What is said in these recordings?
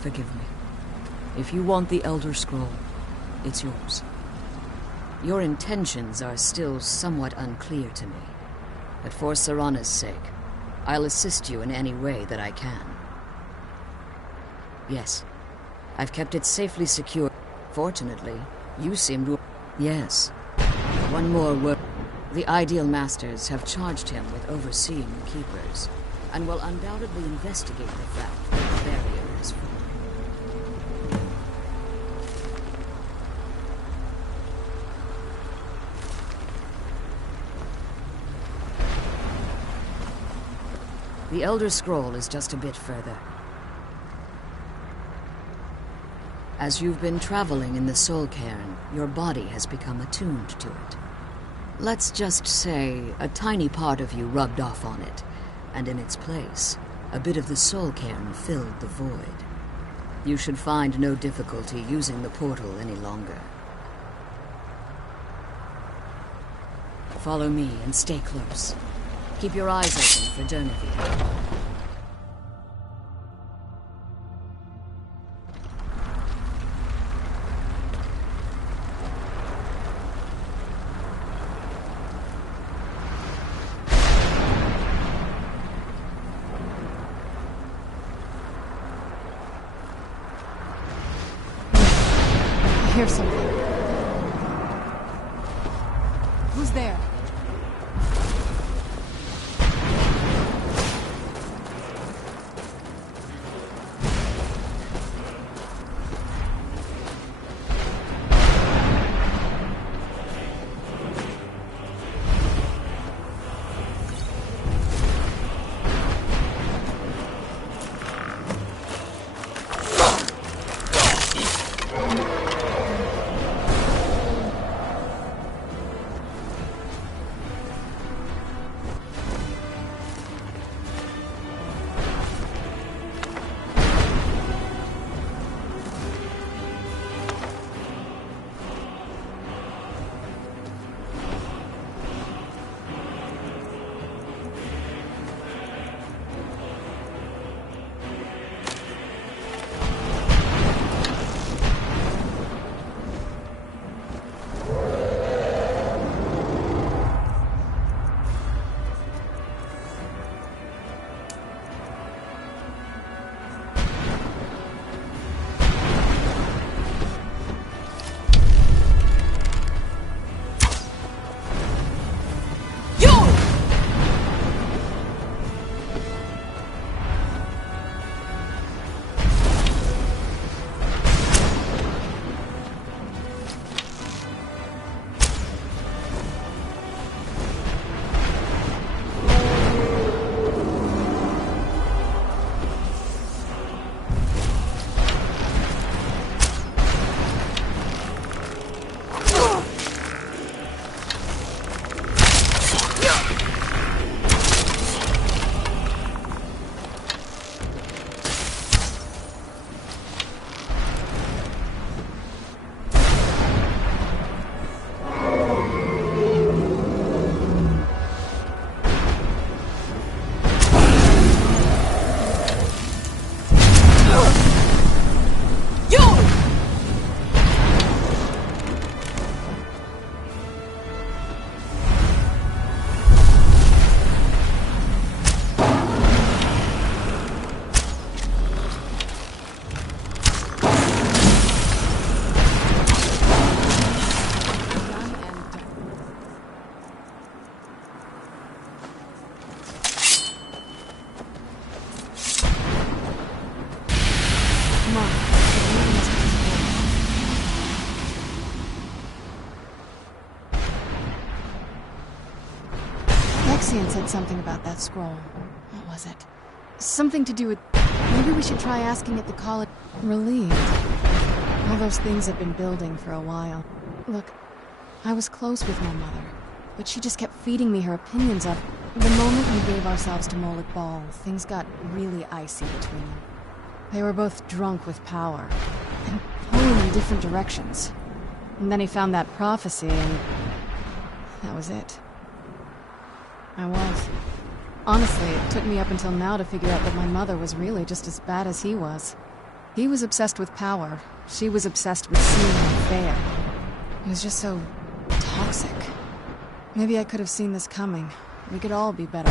Forgive me. If you want the Elder Scroll, it's yours. Your intentions are still somewhat unclear to me, but for Serana's sake, I'll assist you in any way that I can. Yes, I've kept it safely secure. Fortunately, you seem to... Yes. One more word. The Ideal Masters have charged him with overseeing the Keepers, and will undoubtedly investigate the fact that the barrier has fallen. The Elder Scroll is just a bit further. As you've been traveling in the Soul Cairn, your body has become attuned to it. Let's just say a tiny part of you rubbed off on it, and in its place, a bit of the Soul Cairn filled the void. You should find no difficulty using the portal any longer. Follow me and stay close. Keep your eyes open for Dermavir. I hear something. Who's there? Lexian said something about that scroll. What was it? Something to do with... Maybe we should try asking at the college... Relieved. All those things have been building for a while. Look, I was close with my mother, but she just kept feeding me her opinions of... The moment we gave ourselves to Moloch Ball, things got really icy between them. They were both drunk with power, and pulling in different directions. And then he found that prophecy, and... that was it. I was. Honestly, it took me up until now to figure out that my mother was really just as bad as he was. He was obsessed with power. She was obsessed with seeming fair. It was just so toxic. Maybe I could have seen this coming. We could all be better.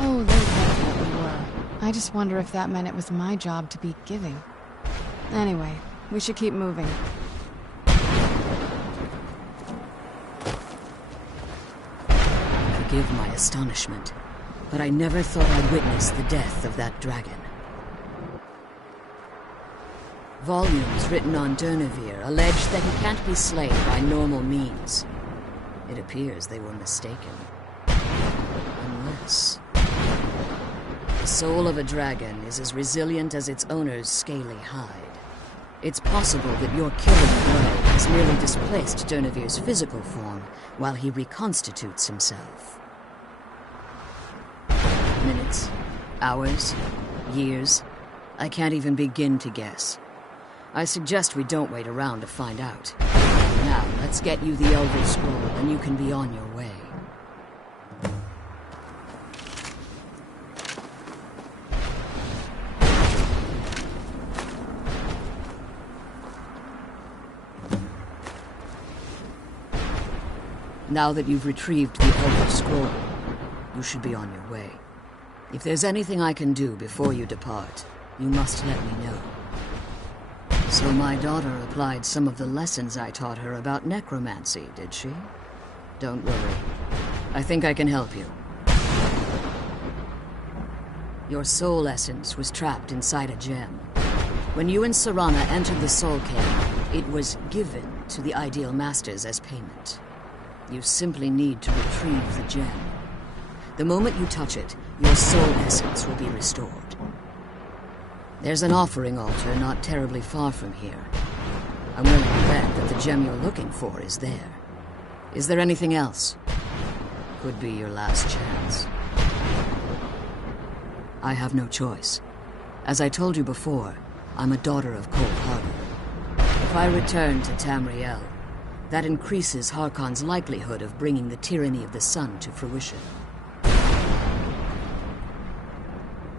Oh, they definitely were. I just wonder if that meant it was my job to be giving. Anyway, we should keep moving. Forgive my astonishment, but I never thought I'd witness the death of that dragon. Volumes written on Durnevere allege that he can't be slain by normal means. It appears they were mistaken. Unless... The soul of a dragon is as resilient as its owner's scaly hide. It's possible that your killing blow has merely displaced Durnevere's physical form while he reconstitutes himself. Minutes, hours, years, I can't even begin to guess. I suggest we don't wait around to find out. Now, let's get you the Elder Scroll and you can be on your way. Now that you've retrieved the Elder Scroll, you should be on your way. If there's anything I can do before you depart, you must let me know. So my daughter applied some of the lessons I taught her about necromancy, did she? Don't worry. I think I can help you. Your soul essence was trapped inside a gem. When you and Serana entered the Soul Cave, it was given to the Ideal Masters as payment. You simply need to retrieve the gem. The moment you touch it, your soul essence will be restored. There's an offering altar not terribly far from here. I'm willing to bet that the gem you're looking for is there. Is there anything else? Could be your last chance. I have no choice. As I told you before, I'm a daughter of Cold Harbor. If I return to Tamriel, that increases Harkon's likelihood of bringing the tyranny of the sun to fruition.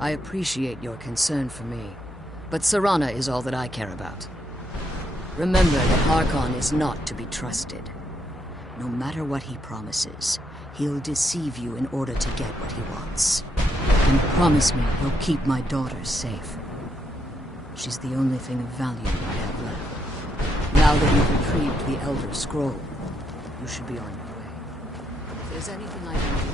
I appreciate your concern for me, but Serana is all that I care about. Remember that Harkon is not to be trusted. No matter what he promises, he'll deceive you in order to get what he wants. And promise me he'll keep my daughter safe. She's the only thing of value I have left. Now that you've retrieved the Elder Scroll, you should be on your way. If there's anything I can do...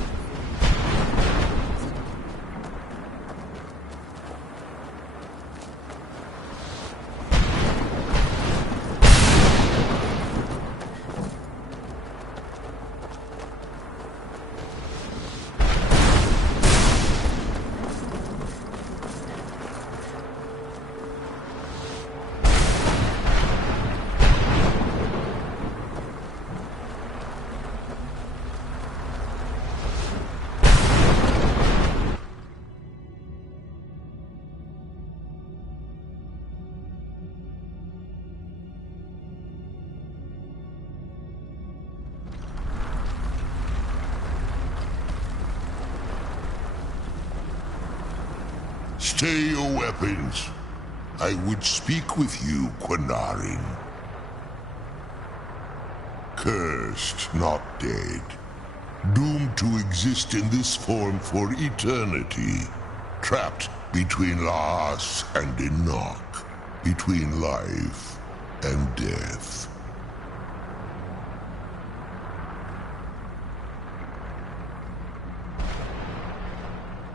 Stay your weapons. I would speak with you, Quinarin. Cursed, not dead. Doomed to exist in this form for eternity. Trapped between Laas and Enoch. Between life and death.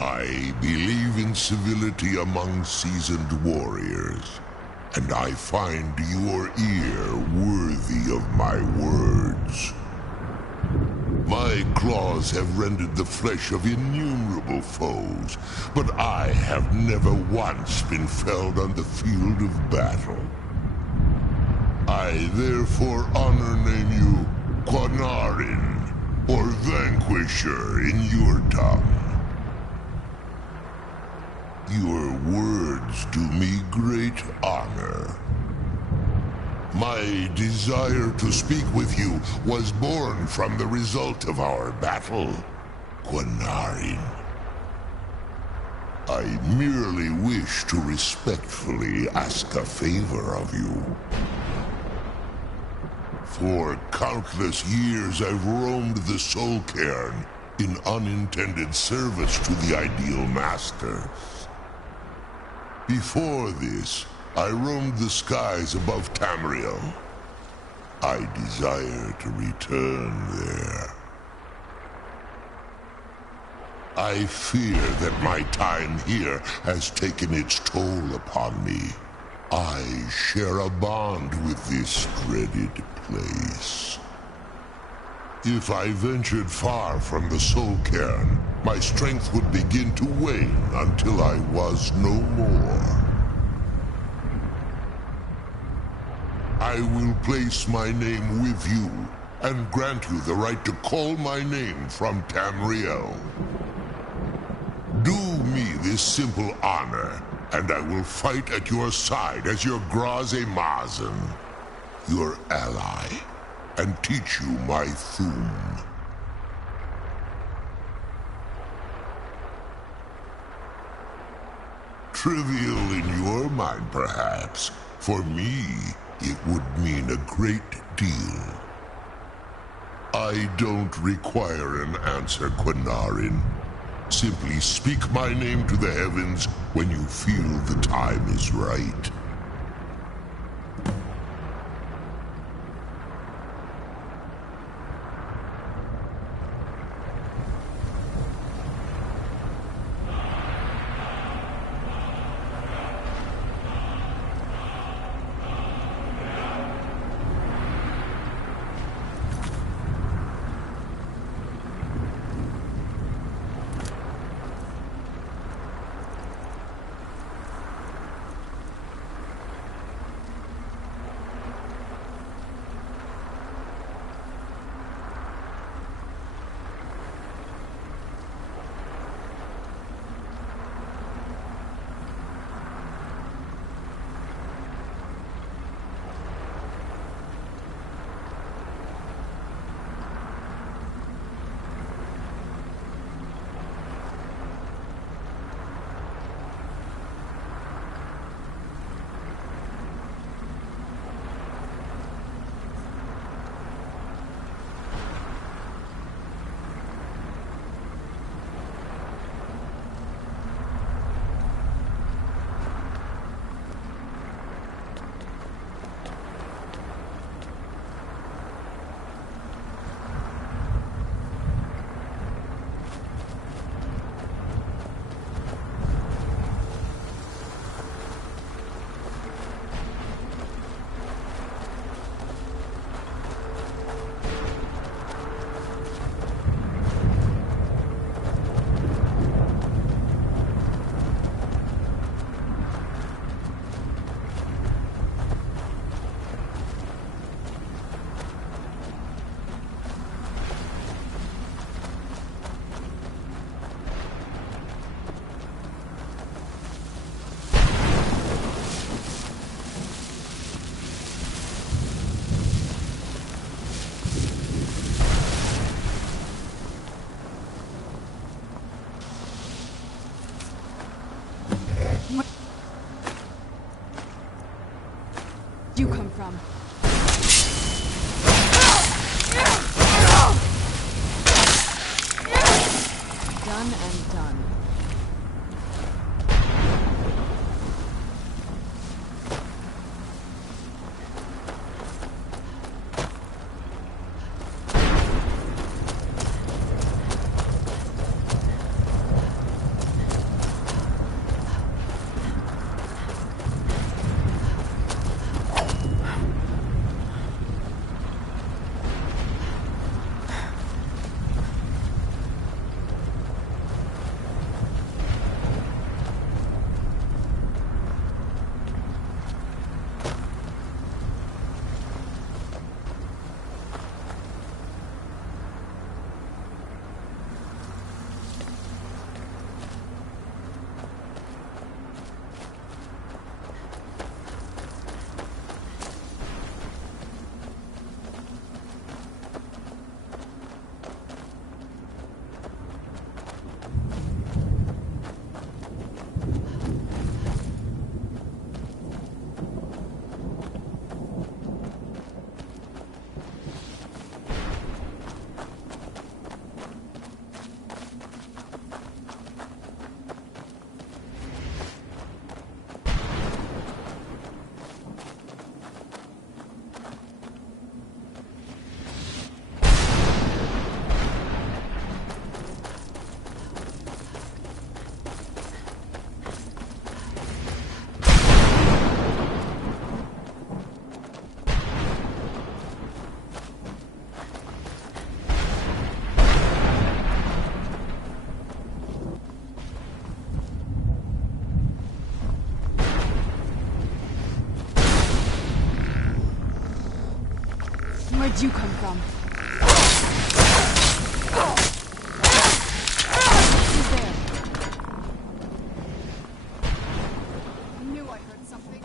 I believe in civility among seasoned warriors, and I find your ear worthy of my words. My claws have rended the flesh of innumerable foes, but I have never once been felled on the field of battle. I therefore honor name you Quinarin, or Vanquisher in your tongue. Your words do me great honor. My desire to speak with you was born from the result of our battle. Quinarin. I merely wish to respectfully ask a favor of you. For countless years I've roamed the Soul Cairn in unintended service to the ideal masters. Before this, I roamed the skies above Tamriel. I desire to return there. I fear that my time here has taken its toll upon me. I share a bond with this dreaded place. If I ventured far from the Soul Cairn, my strength would begin to wane until I was no more. I will place my name with you and grant you the right to call my name from Tamriel. Do me this simple honor, and I will fight at your side as your Graze Mazen, your ally, and teach you my Thum. Trivial in your mind, perhaps. For me, it would mean a great deal. I don't require an answer, Quinarin. Simply speak my name to the heavens when you feel the time is right. You come from? Done and done. Where'd you come from? Who's there? I knew I heard something.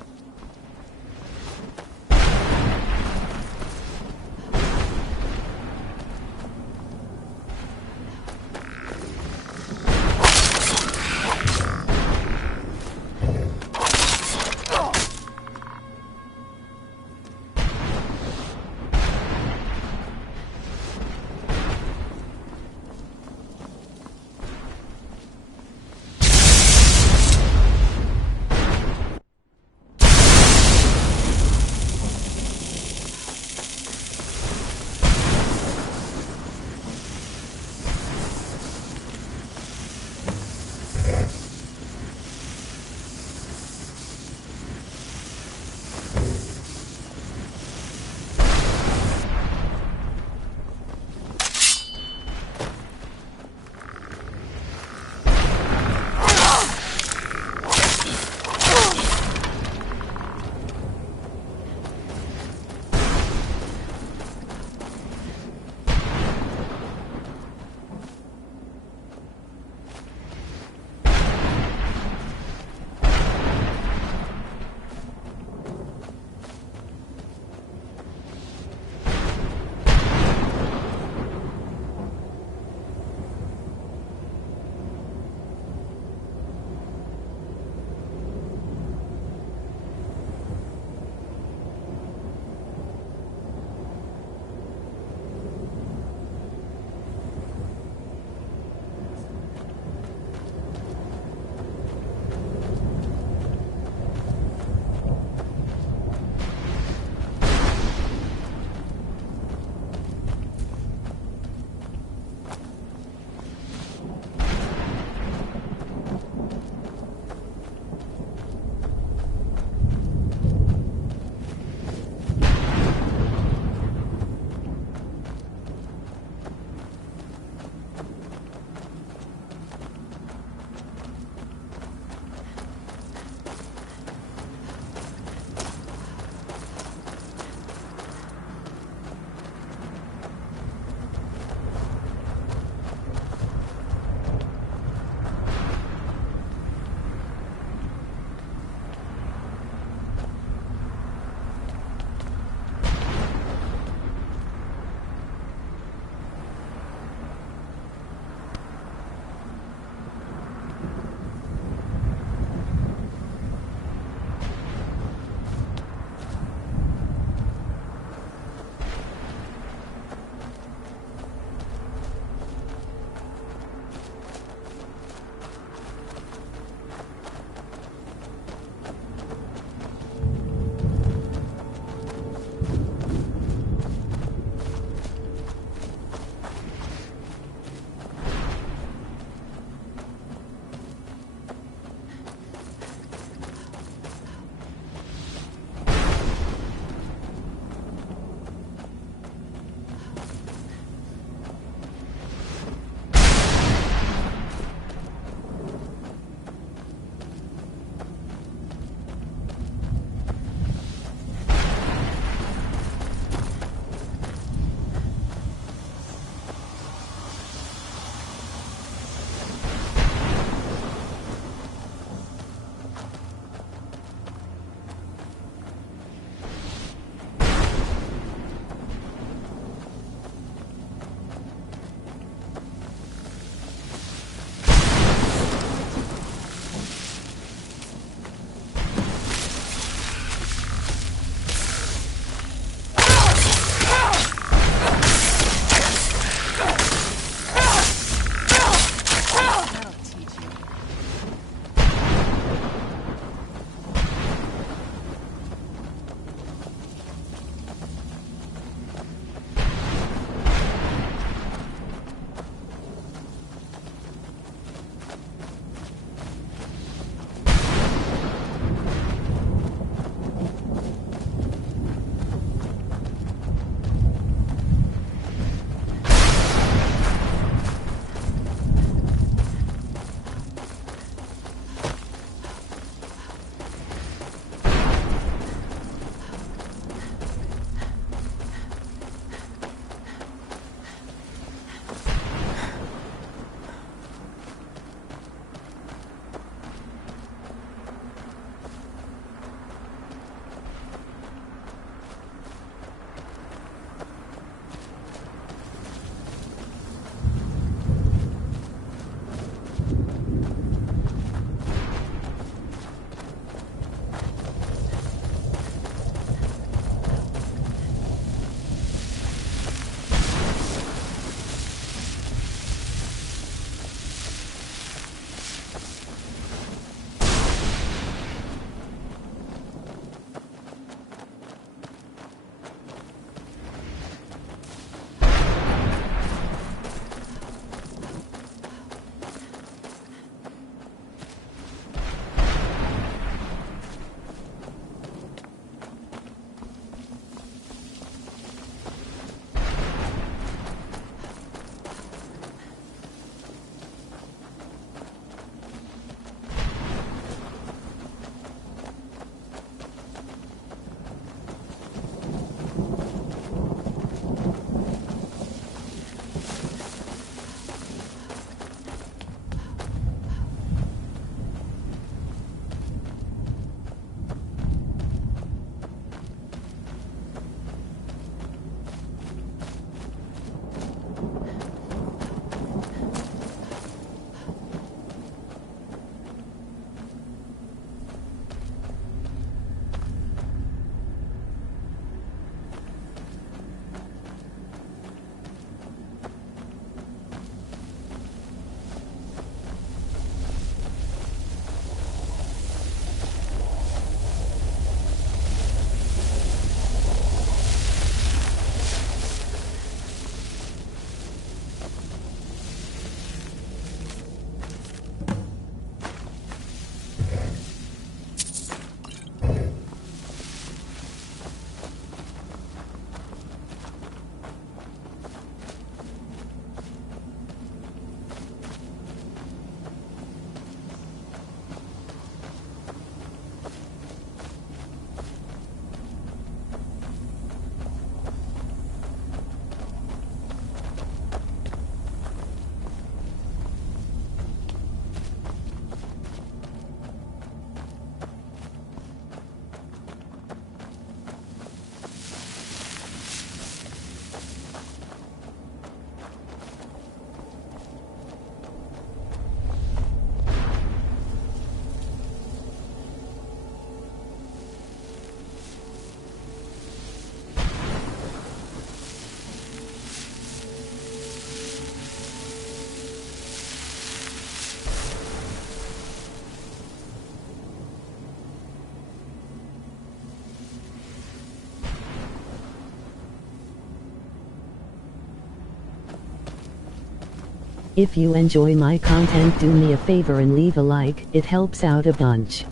If you enjoy my content, do me a favor and leave a like, it helps out a bunch.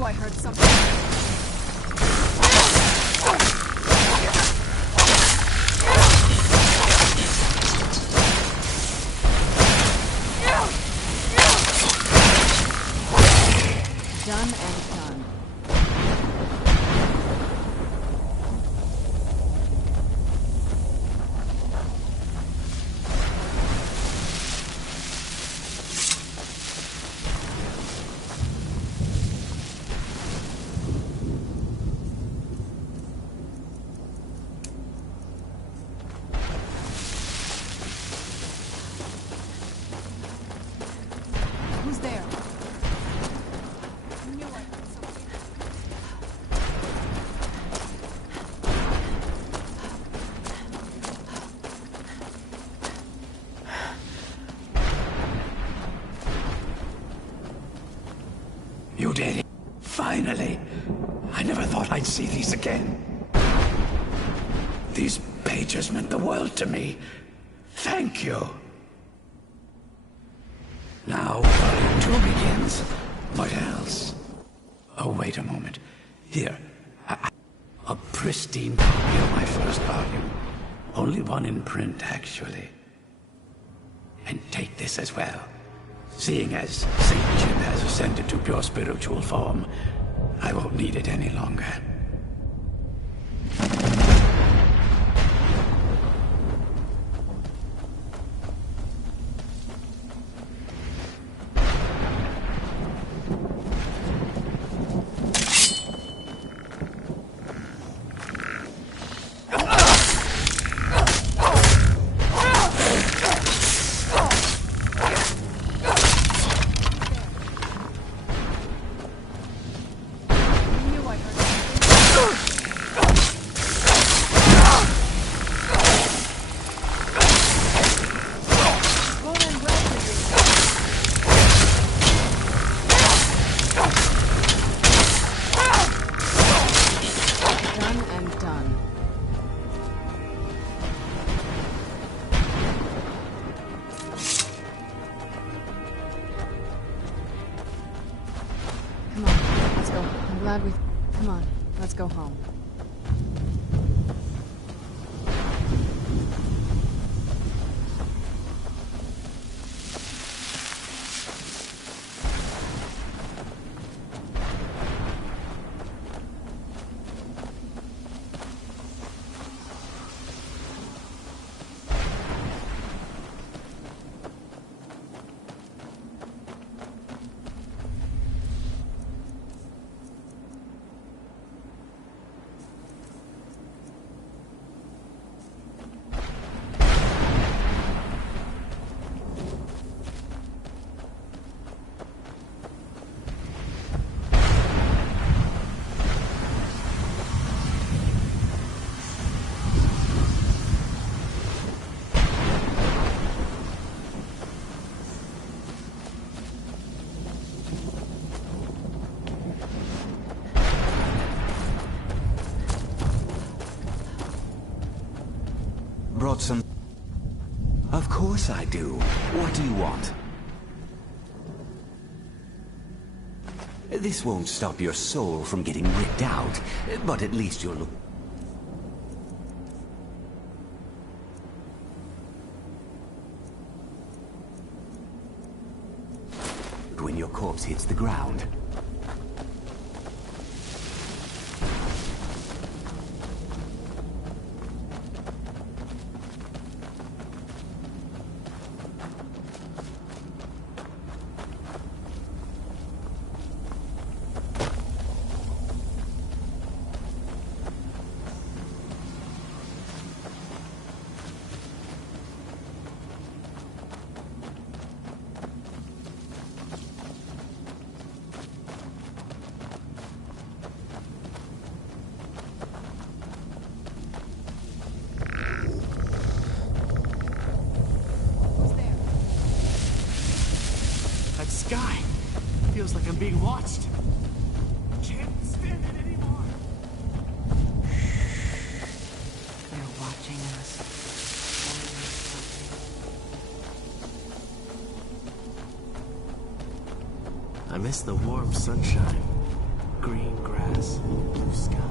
I heard something. Done and done. Who's there? I knew I heard something. You did it. Finally. I never thought I'd see these again. These pages meant the world to me. Thank you. Now, Volume 2 begins. What else? Oh, wait a moment. Here. A pristine copy of my first volume. Only one in print, actually. And take this as well. Seeing as Saint Jim has ascended to pure spiritual form, I won't need it any longer. Come on, let's go home. Brought some... Of course I do. What do you want? This won't stop your soul from getting ripped out, but at least you'll look... when your corpse hits the ground. That sky feels like I'm being watched. Can't stand it anymore. They're watching us. I miss the warm sunshine, green grass, blue skies.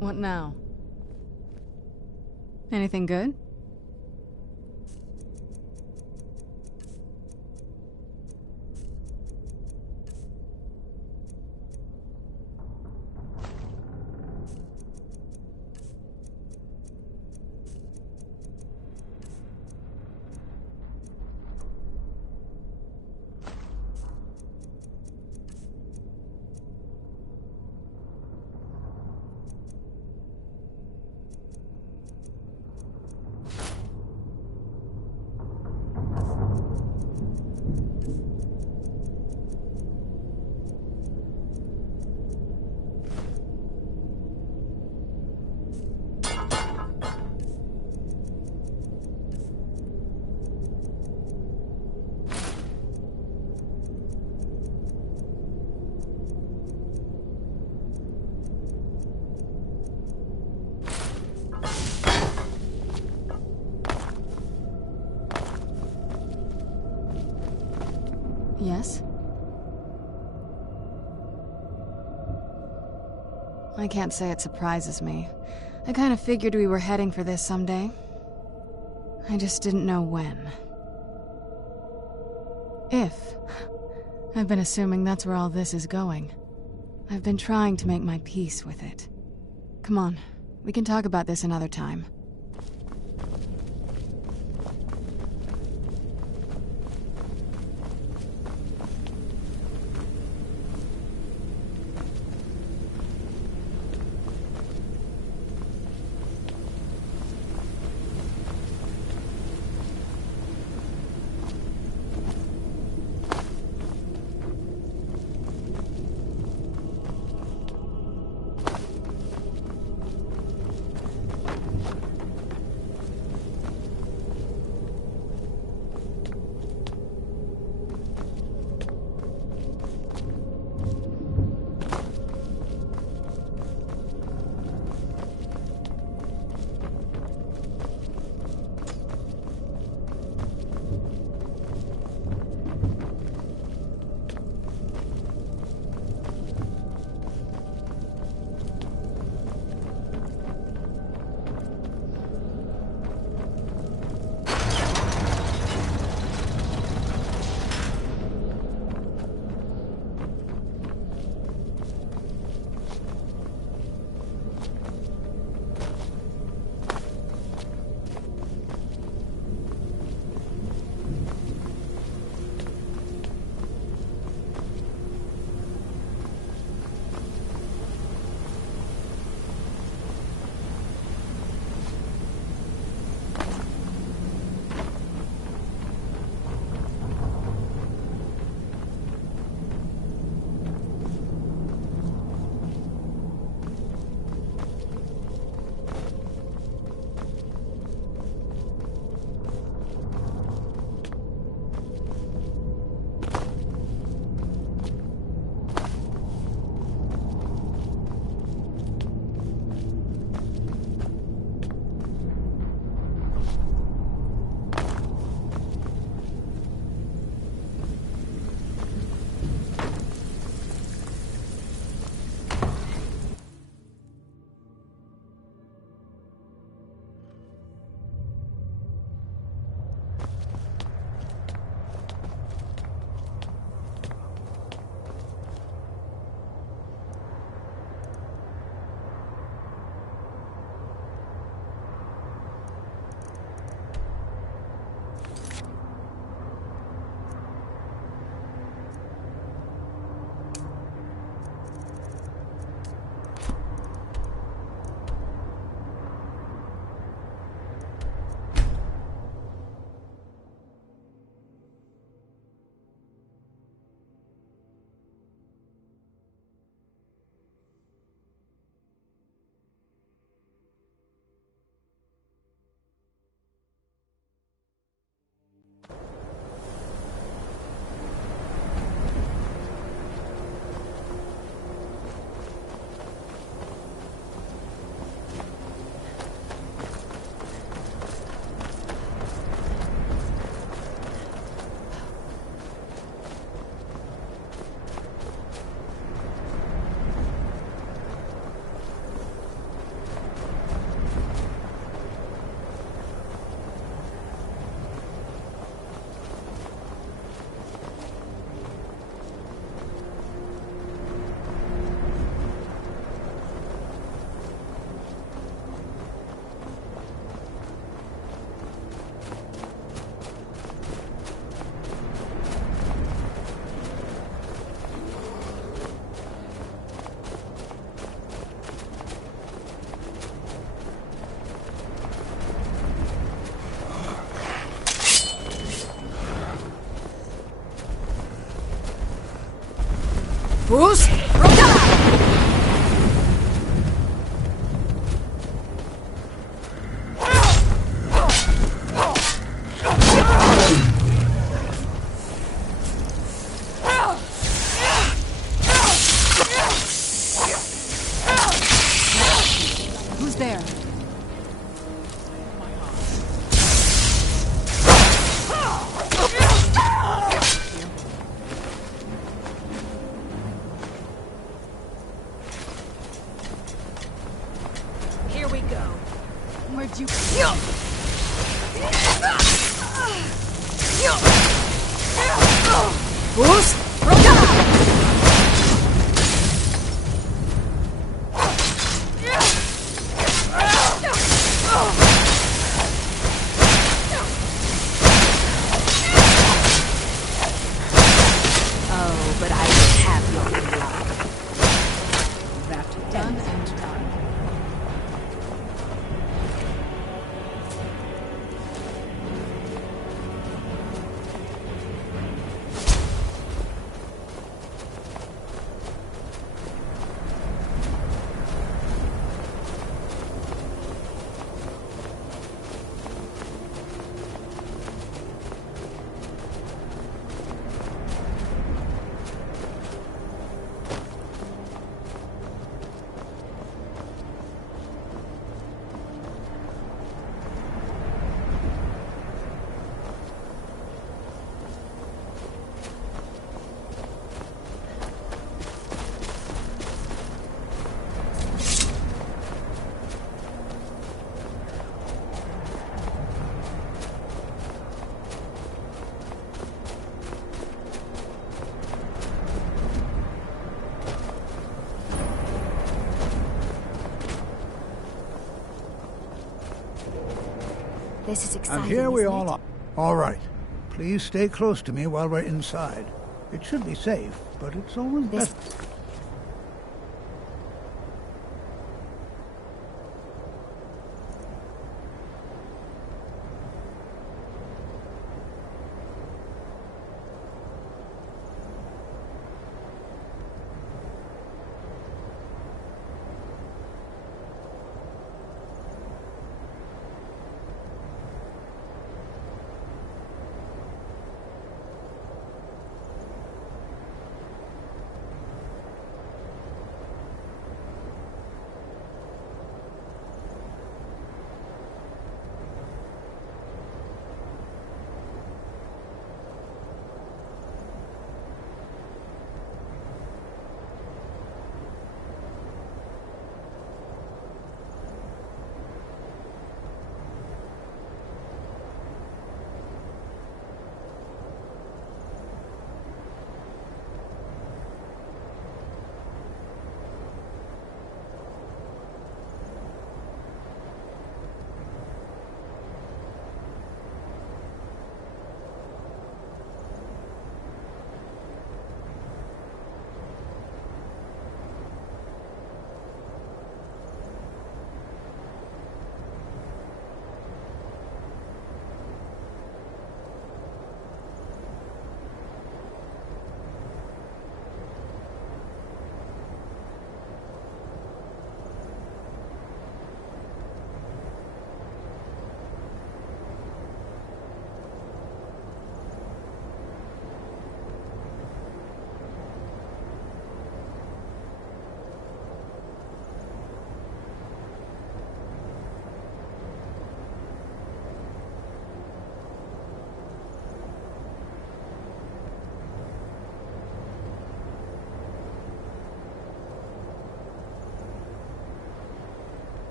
What now? Anything good? Yes? I can't say it surprises me. I kind of figured we were heading for this someday. I just didn't know when. If. I've been assuming that's where all this is going. I've been trying to make my peace with it. Come on, we can talk about this another time. Boost! Who's there? Here we go. Where'd you... Boost! Oh, but I will have your blood. That Done ends and it. done. This is exciting. And here we isn't all it? are. All right. Please stay close to me while we're inside. It should be safe, but it's always This- best.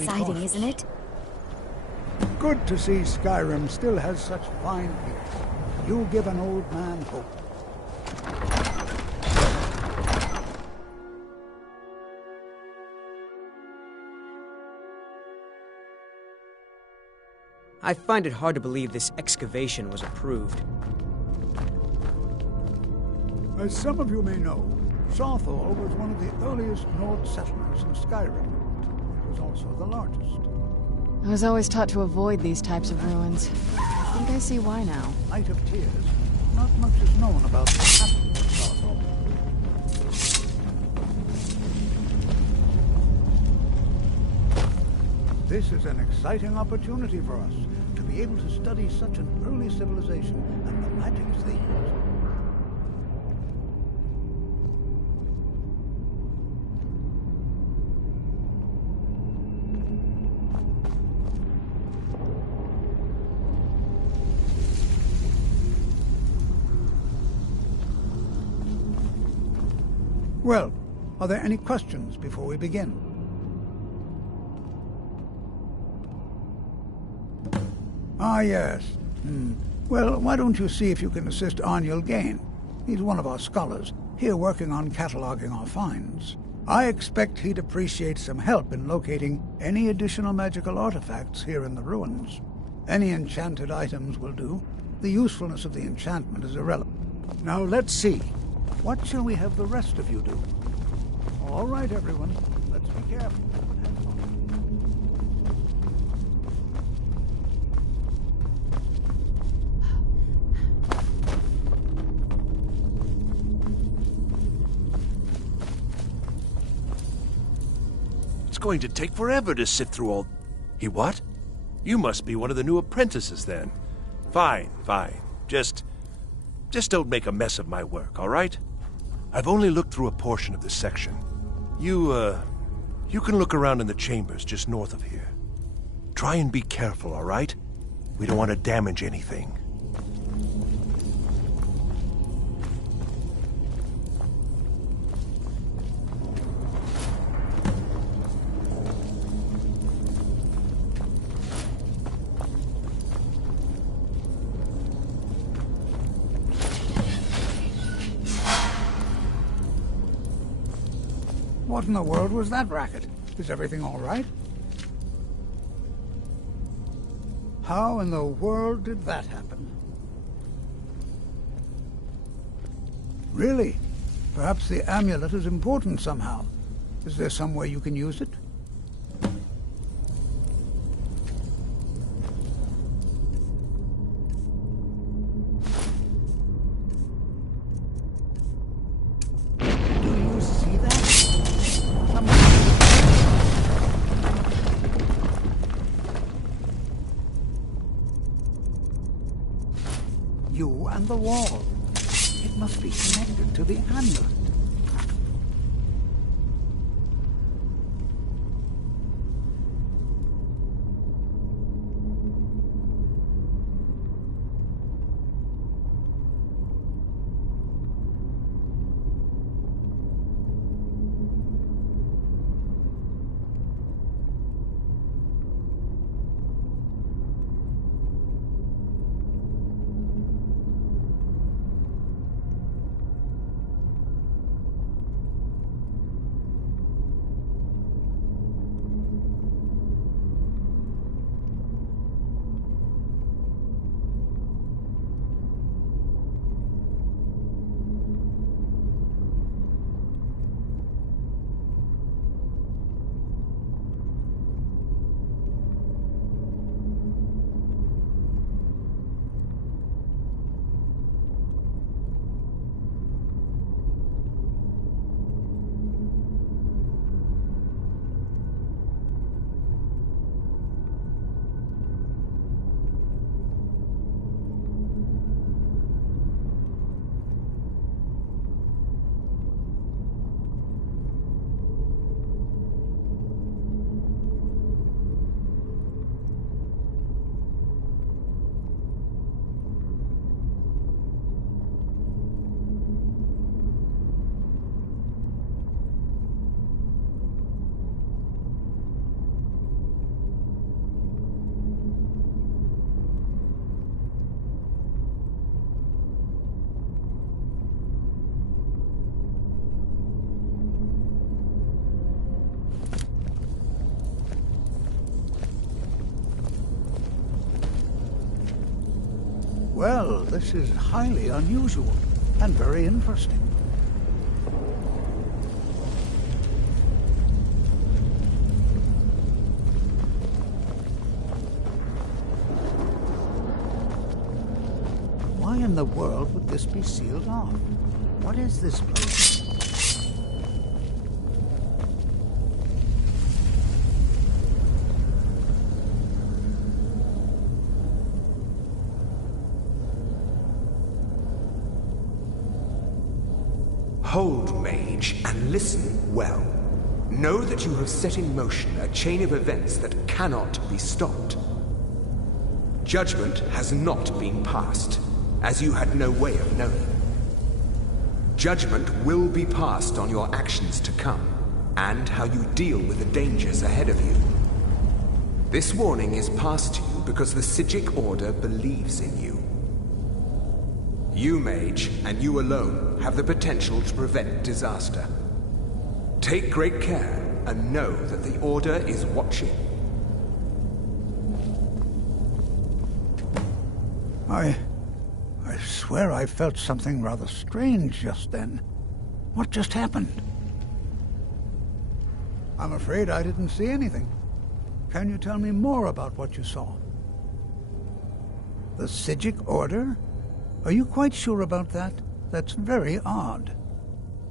be exciting, cautious. isn't it? Good to see Skyrim still has such fine people. You give an old man hope. I find it hard to believe this excavation was approved. As some of you may know, Sawthall was one of the earliest Nord settlements in Skyrim. It was also the largest. I was always taught to avoid these types of ruins. I think I see why now. Night of Tears. Not much is known about what happened to Sawthall. This is an exciting opportunity for us to be able to study such an early civilization and the magics they used. Well, are there any questions before we begin? Ah, yes. Well, why don't you see if you can assist Arniel Gain? He's one of our scholars, here working on cataloging our finds. I expect he'd appreciate some help in locating any additional magical artifacts here in the ruins. Any enchanted items will do. The usefulness of the enchantment is irrelevant. Now let's see. What shall we have the rest of you do? All right, everyone. Let's be careful. It's going to take forever to sift through all... He what? You must be one of the new apprentices, then. Fine, fine. Just don't make a mess of my work, all right? I've only looked through a portion of this section. You can look around in the chambers just north of here. Try and be careful, all right? We don't want to damage anything. What in the world was that racket? Is everything all right? How in the world did that happen? Really? Perhaps the amulet is important somehow. Is there some way you can use it? You and the wall. It must be connected to the amulet. Well, this is highly unusual and very interesting. Why in the world would this be sealed off? What is this place? Hold, mage, and listen well. Know that you have set in motion a chain of events that cannot be stopped. Judgment has not been passed, as you had no way of knowing. Judgment will be passed on your actions to come, and how you deal with the dangers ahead of you. This warning is passed to you because the Psijic Order believes in you. You, mage, and you alone, have the potential to prevent disaster. Take great care, and know that the Order is watching. I swear I felt something rather strange just then. What just happened? I'm afraid I didn't see anything. Can you tell me more about what you saw? The Psijic Order? Are you quite sure about that? That's very odd.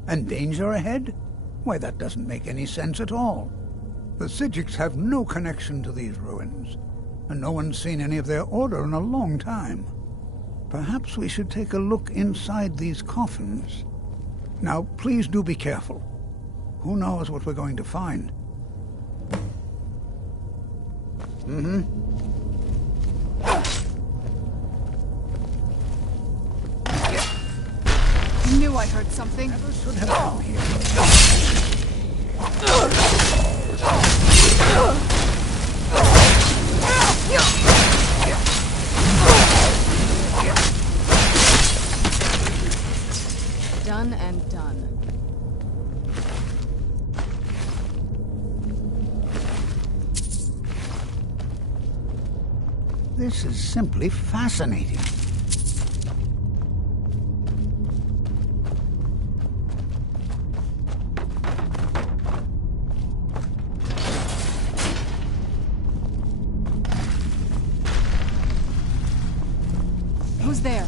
And danger ahead? Why, that doesn't make any sense at all. The Psijics have no connection to these ruins, and no one's seen any of their order in a long time. Perhaps we should take a look inside these coffins. Now, please do be careful. Who knows what we're going to find? I knew I heard something. Never should have come here. Done and done. This is simply fascinating. Who's there?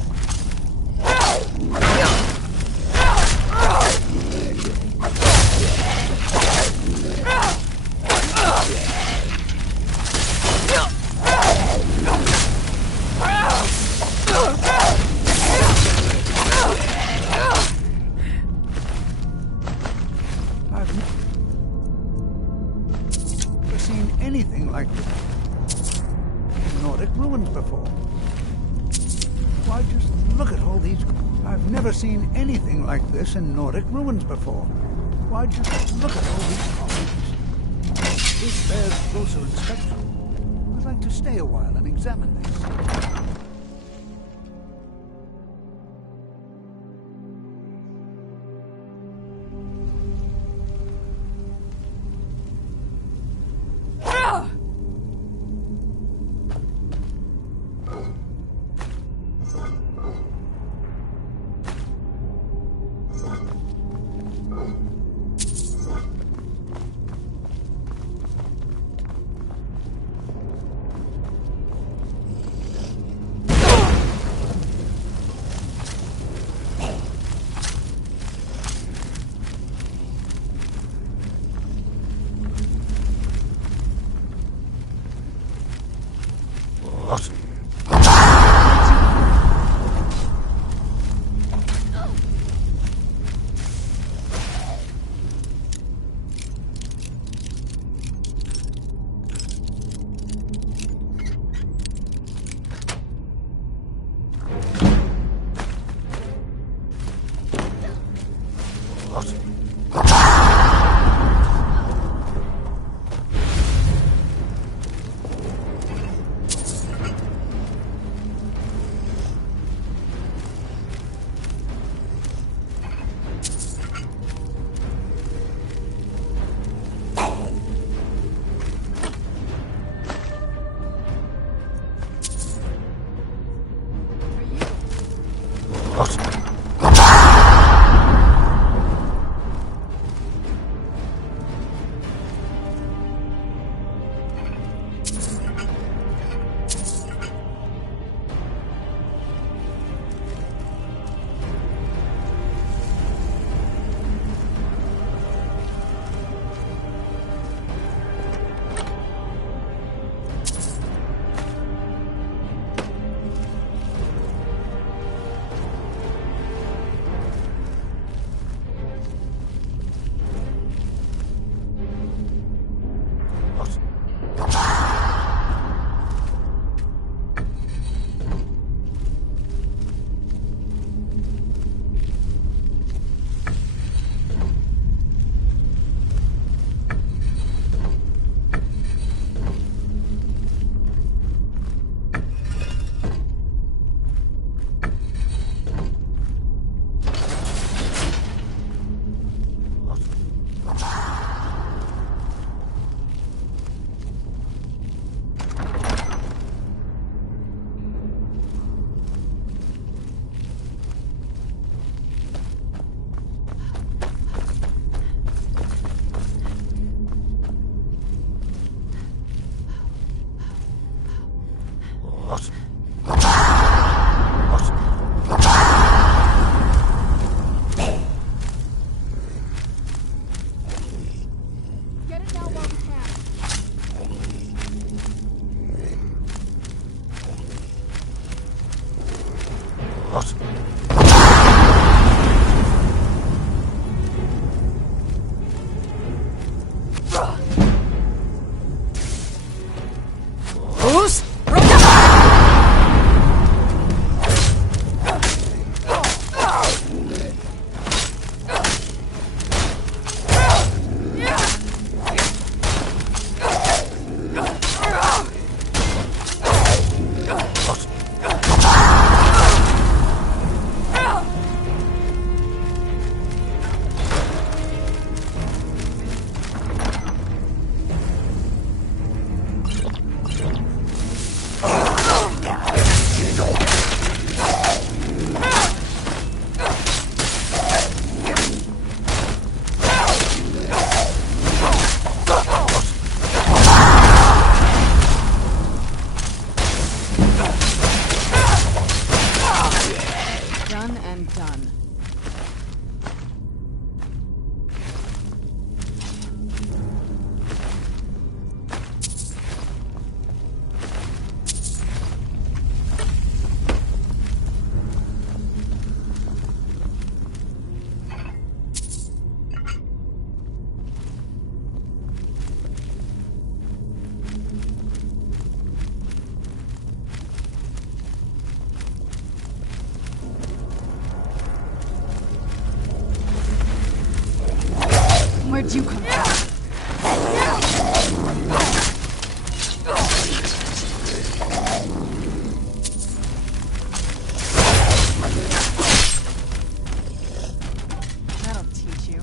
I've never seen anything like this in Nordic ruins before. Why, just look at all these... I've never seen anything like this in Nordic ruins before. Why, just look at all these coffins. This bears closer inspection. I'd like to stay a while and examine this. Where'd you come from? That'll teach you.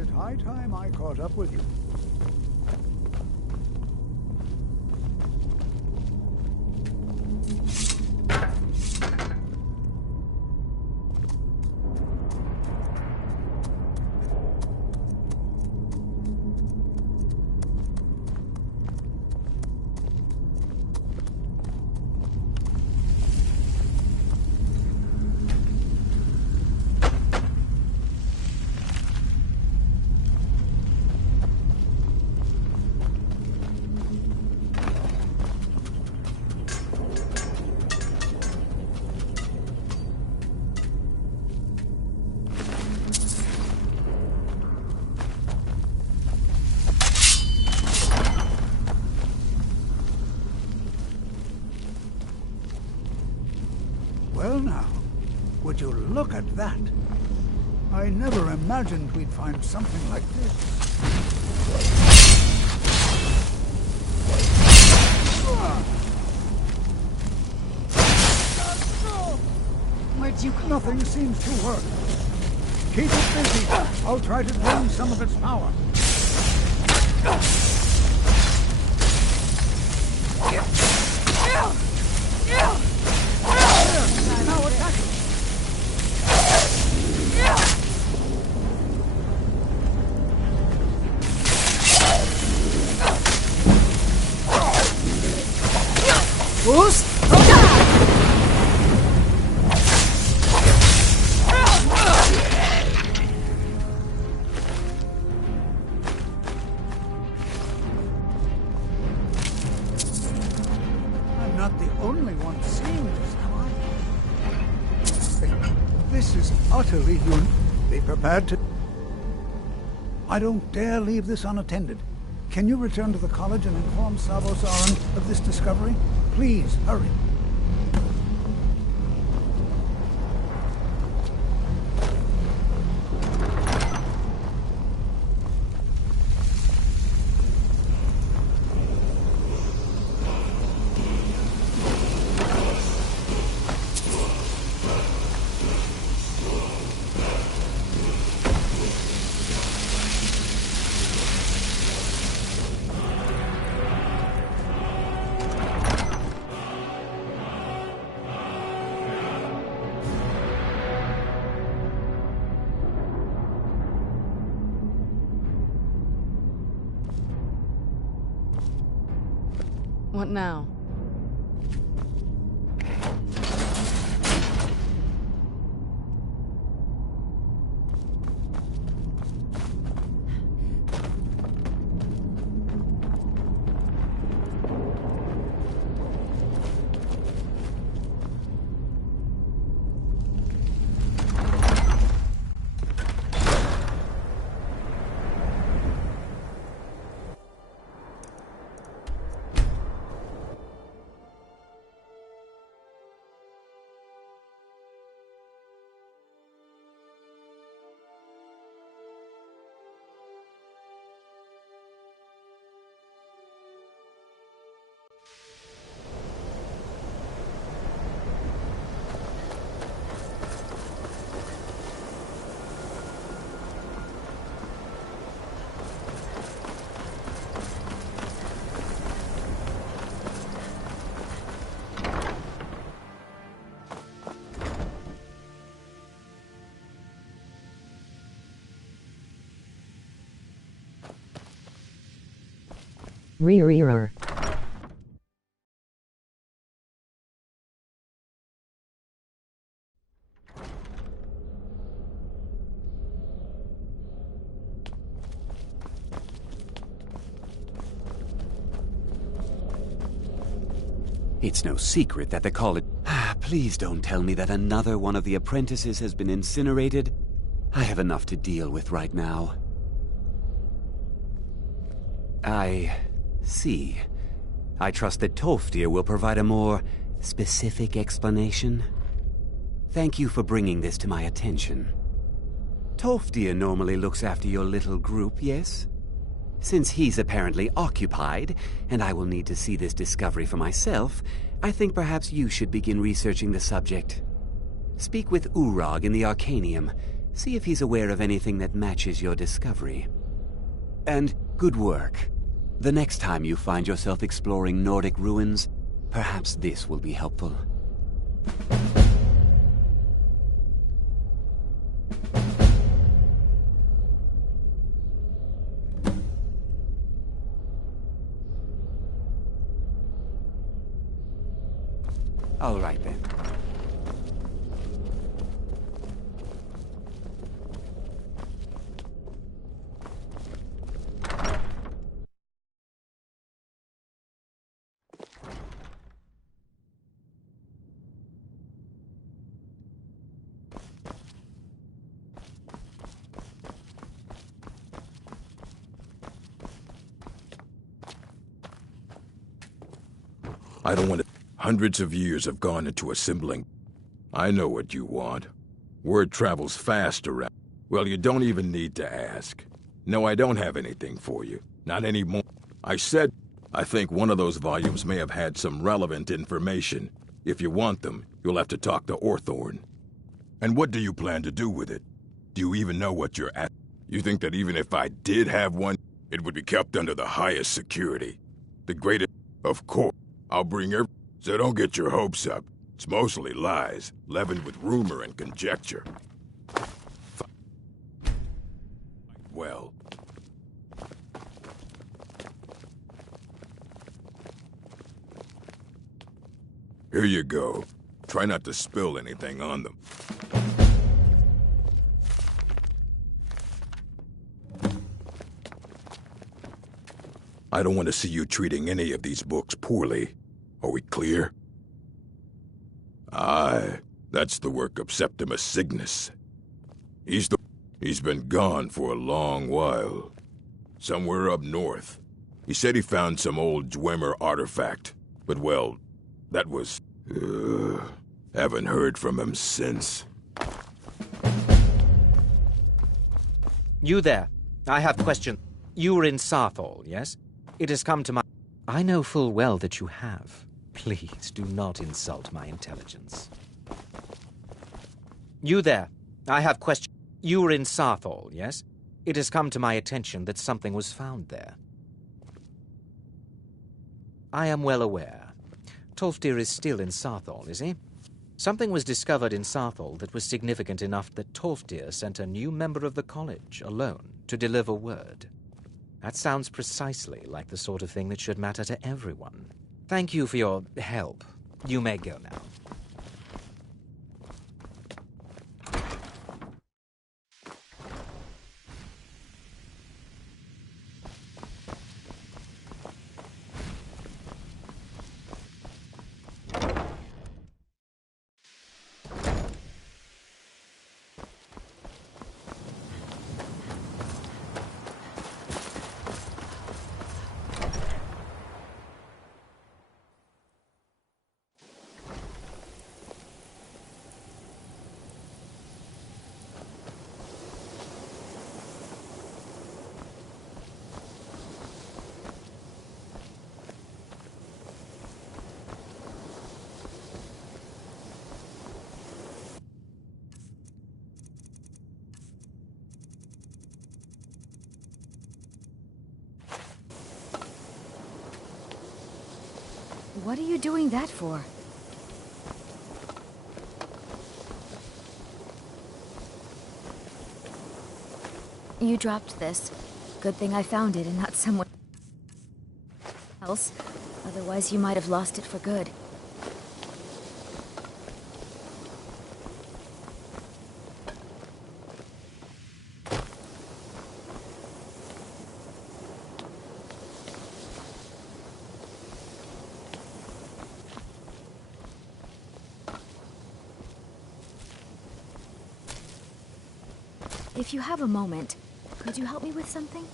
it high time I caught up with you. Well now, would you look at that? I never imagined we'd find something like this. Where'd you come Nothing from? seems to work. Keep it busy. I'll try to drain some of its power. Now attack it. Boost! I'm not the only one seeing this, am I? This is utterly unique. Be prepared to... I don't dare leave this unattended. Can you return to the college and inform Saber of this discovery? Please, hurry. What now? Rear. It's no secret that the college... Please don't tell me that another one of the apprentices has been incinerated. I have enough to deal with right now. I see. I trust that Toftir will provide a more specific explanation. Thank you for bringing this to my attention. Toftir normally looks after your little group, yes? Since he's apparently occupied, and I will need to see this discovery for myself, I think perhaps you should begin researching the subject. Speak with Urag in the Arcanium. See if he's aware of anything that matches your discovery. And good work. The next time you find yourself exploring Nordic ruins, perhaps this will be helpful. All right then. I don't want to... Hundreds of years have gone into assembling. I know what you want. Word travels fast around. Well, you don't even need to ask. No, I don't have anything for you. Not anymore. I said, I think one of those volumes may have had some relevant information. If you want them, you'll have to talk to Orthorn. And what do you plan to do with it? Do you even know what you're at? You think that even if I did have one, it would be kept under the highest security? The greatest... Of course. I'll bring every... So don't get your hopes up. It's mostly lies, leavened with rumor and conjecture. Well... Here you go. Try not to spill anything on them. I don't want to see you treating any of these books poorly. Are we clear? Aye, that's the work of Septimus Cygnus. He's been gone for a long while. Somewhere up north. He said he found some old Dwemer artifact. But well, that was... haven't heard from him since. You there. I have question. You were in Sarthal, yes? It has come to my... I know full well that you have. Please do not insult my intelligence. You there. I have question. You were in Sarthal, yes? It has come to my attention that something was found there. I am well aware. Tolfdir is still in Sarthal, is he? Something was discovered in Sarthal that was significant enough that Tolfdir sent a new member of the college, alone, to deliver word. That sounds precisely like the sort of thing that should matter to everyone. Thank you for your help. You may go now. What are you doing that for? You dropped this. Good thing I found it and not someone else. Otherwise you might have lost it for good. If you have a moment, could you help me with something?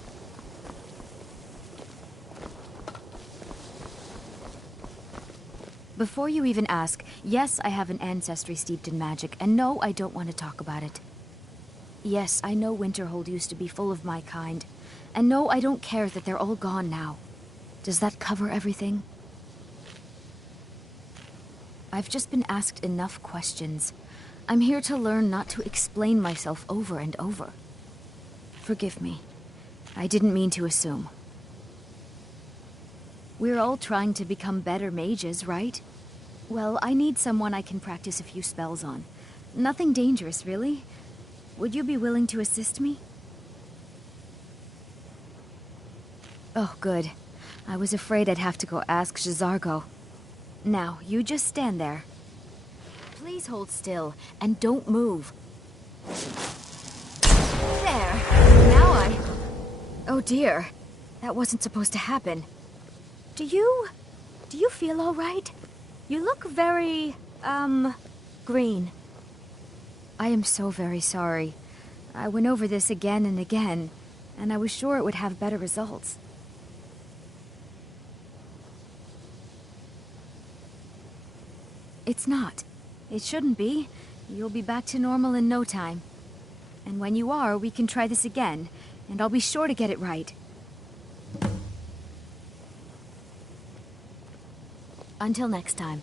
Before you even ask, yes, I have an ancestry steeped in magic, and no, I don't want to talk about it. Yes, I know Winterhold used to be full of my kind, and no, I don't care that they're all gone now. Does that cover everything? I've just been asked enough questions. I'm here to learn not to explain myself over and over. Forgive me. I didn't mean to assume. We're all trying to become better mages, right? Well, I need someone I can practice a few spells on. Nothing dangerous, really. Would you be willing to assist me? Oh, good. I was afraid I'd have to go ask J'zargo. Now, you just stand there. Please hold still, and don't move. There! Now Oh dear. That wasn't supposed to happen. Do you feel all right? You look very, green. I am so very sorry. I went over this again and again, and I was sure it would have better results. It's not. It shouldn't be. You'll be back to normal in no time. And when you are, we can try this again, and I'll be sure to get it right. Until next time.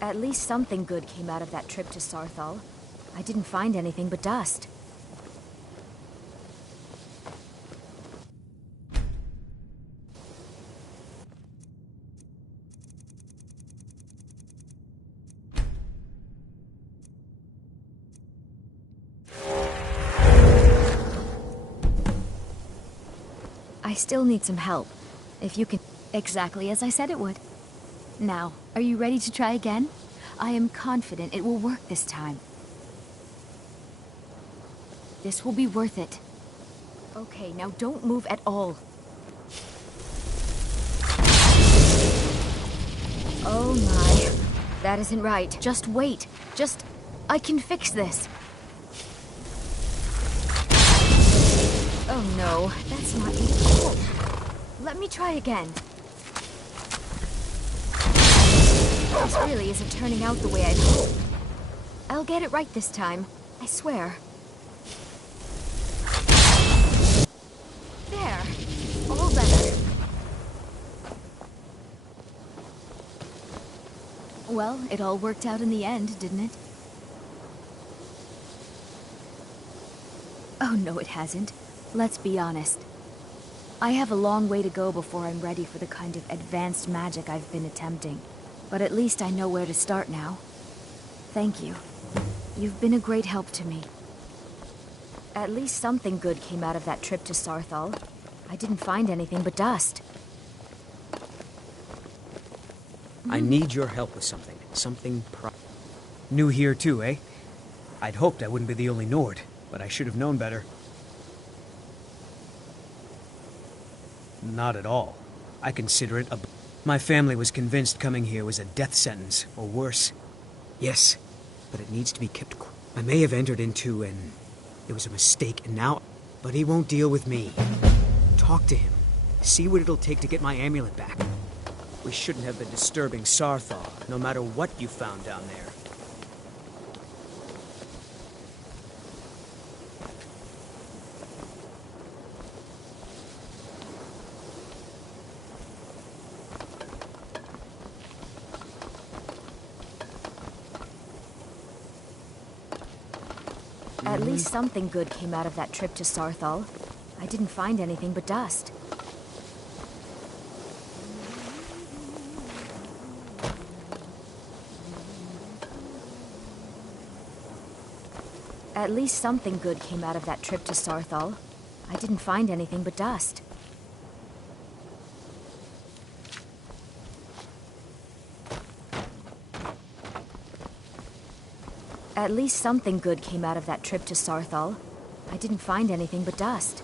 At least something good came out of that trip to Sarthal. I didn't find anything but dust. I still need some help. If you can... Exactly as I said it would. Now, are you ready to try again? I am confident it will work this time. This will be worth it. Okay, now don't move at all. Oh my. That isn't right. Just wait. I can fix this. Oh no, that's not even cool. Let me try again. This really isn't turning out the way I'd hoped. I'll get it right this time. I swear. There. All better. Well, it all worked out in the end, didn't it? Oh no, it hasn't. Let's be honest. I have a long way to go before I'm ready for the kind of advanced magic I've been attempting. But at least I know where to start now. Thank you. You've been a great help to me. At least something good came out of that trip to Sarthal. I didn't find anything but dust. I need your help with something. New here too, eh? I'd hoped I wouldn't be the only Nord, but I should have known better. Not at all. I consider it a... My family was convinced coming here was a death sentence, or worse. Yes, but it needs to be kept quiet. I may have entered into an... It was a mistake, and now... But he won't deal with me. Talk to him. See what it'll take to get my amulet back. We shouldn't have been disturbing Sarthal, no matter what you found down there. At least something good came out of that trip to Sarthal. I didn't find anything but dust. At least something good came out of that trip to Sarthal. I didn't find anything but dust. At least something good came out of that trip to Sarthal. I didn't find anything but dust.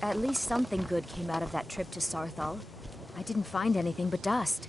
At least something good came out of that trip to Sarthal. I didn't find anything but dust.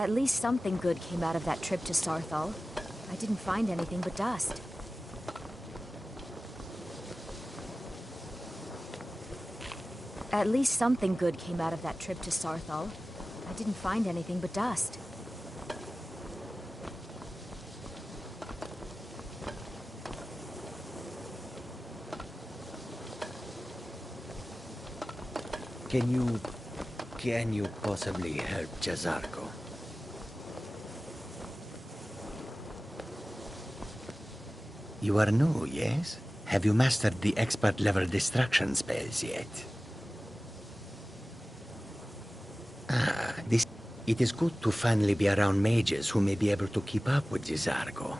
At least something good came out of that trip to Sarthal. I didn't find anything but dust. At least something good came out of that trip to Sarthal. I didn't find anything but dust. Can you possibly help Jazarko? You are new, yes? Have you mastered the expert-level distraction spells yet? It is good to finally be around mages who may be able to keep up with Jazarko.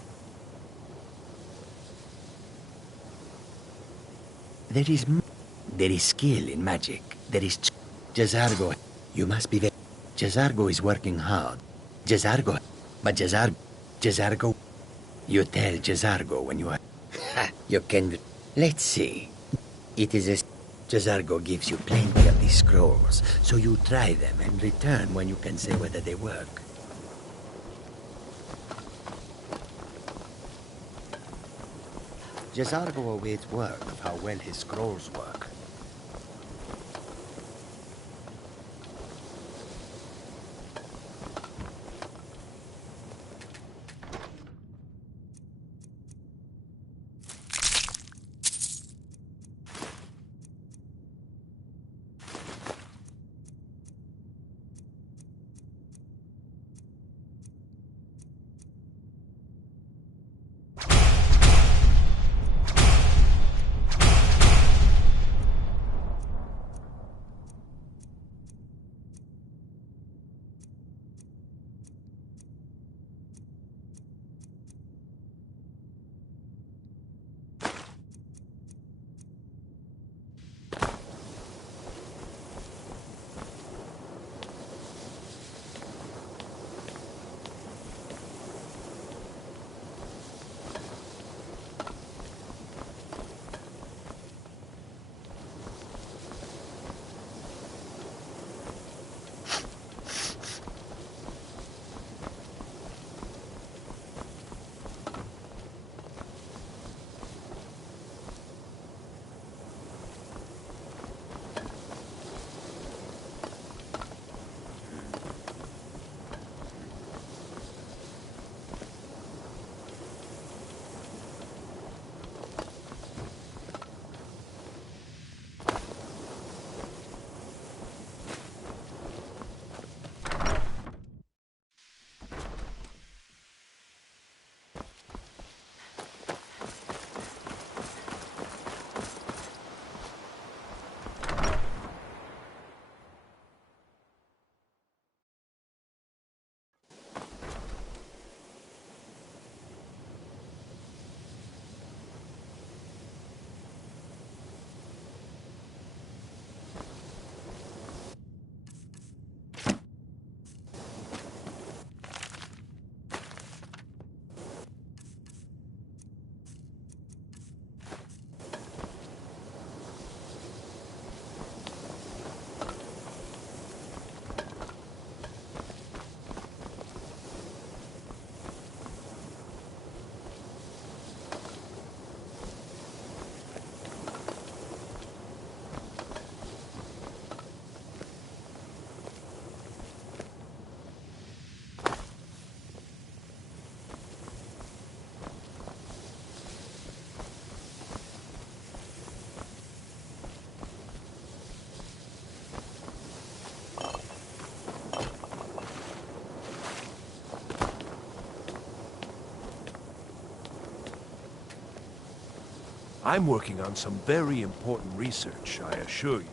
There is skill in magic. There is Jazargo. You must be very... Jazargo is working hard. Jazargo... But Jazargo... You tell Jazargo when you are... You can... Let's see. It is a... Jazargo gives you plenty of these scrolls, so you try them and return when you can say whether they work. Jazargo awaits word of how well his scrolls work. I'm working on some very important research, I assure you.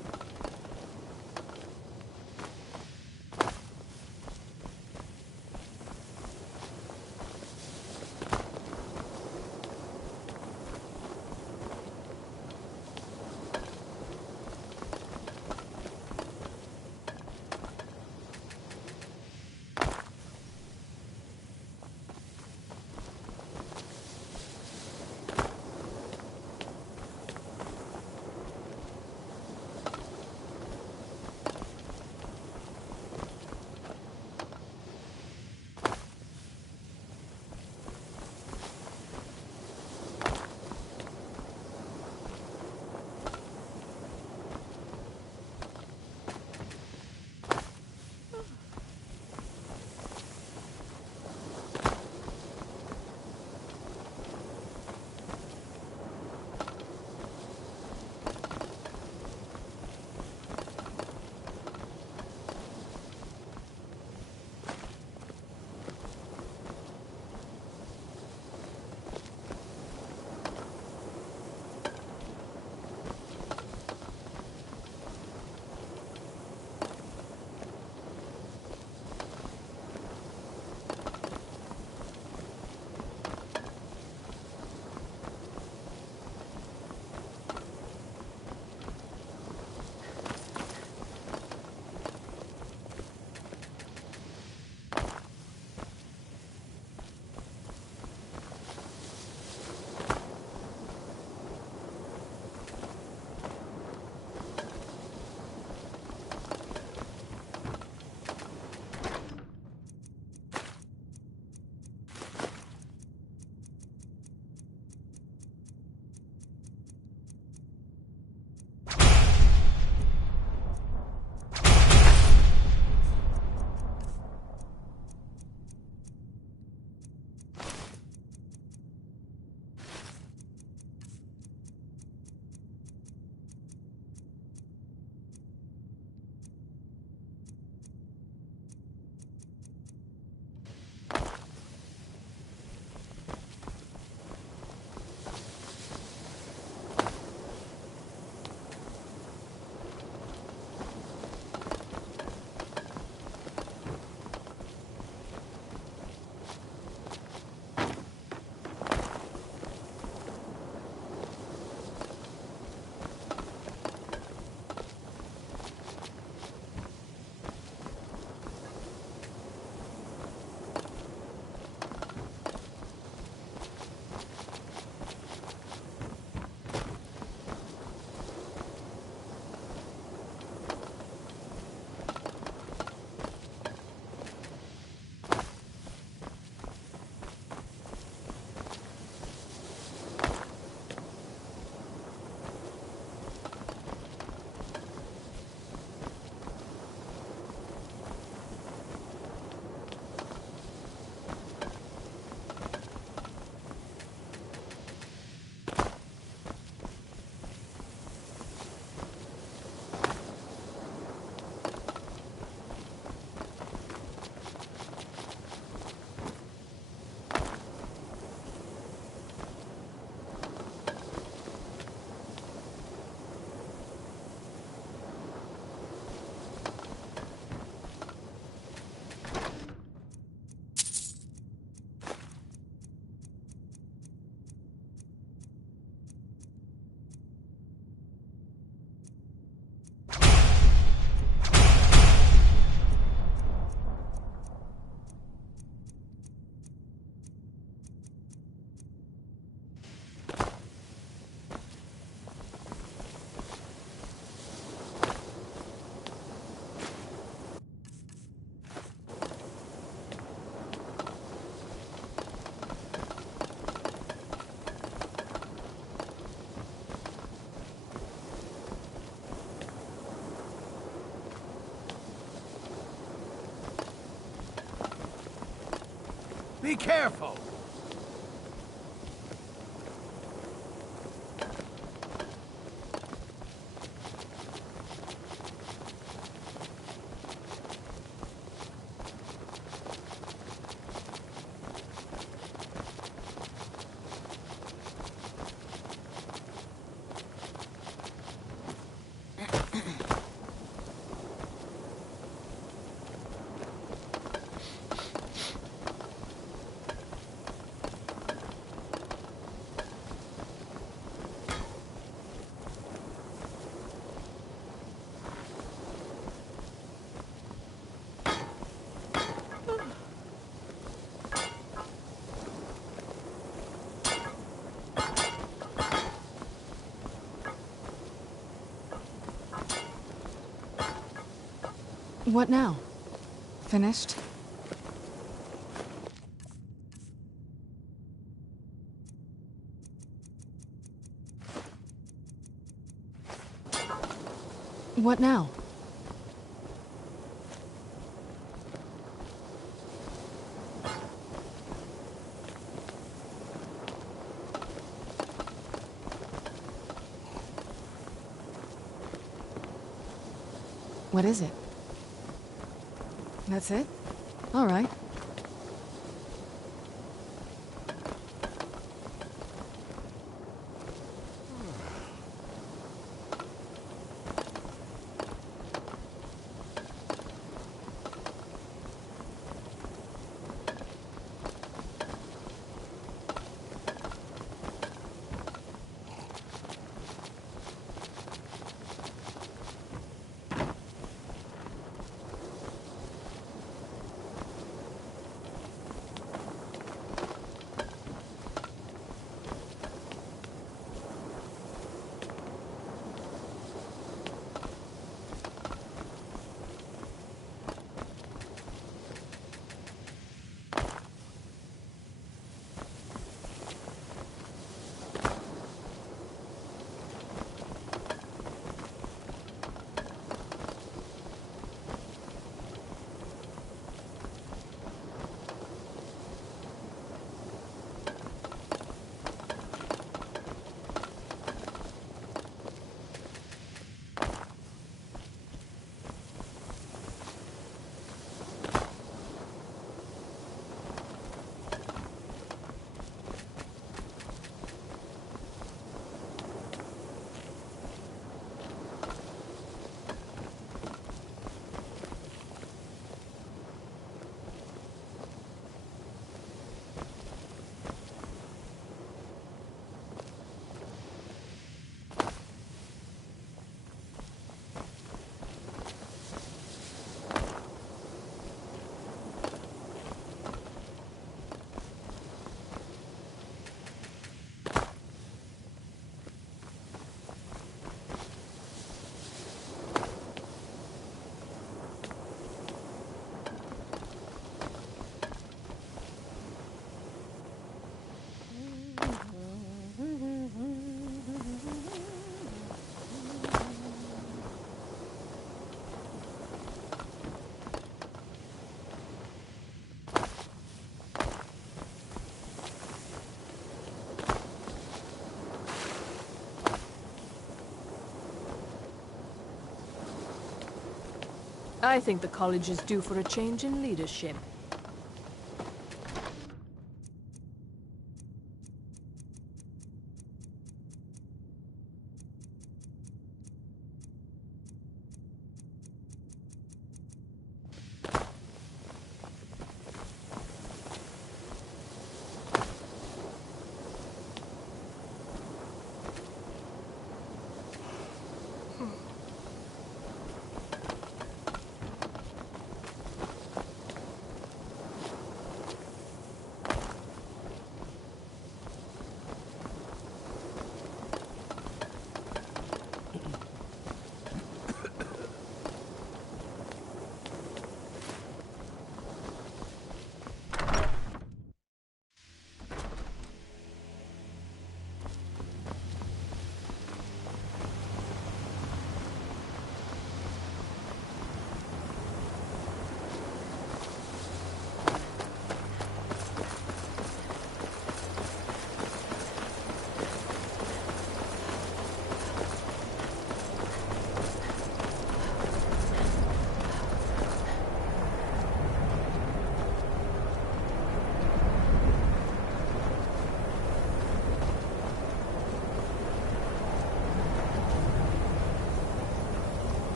Be careful! What now? Finished? What now? What is it? That's it? All right. I think the college is due for a change in leadership.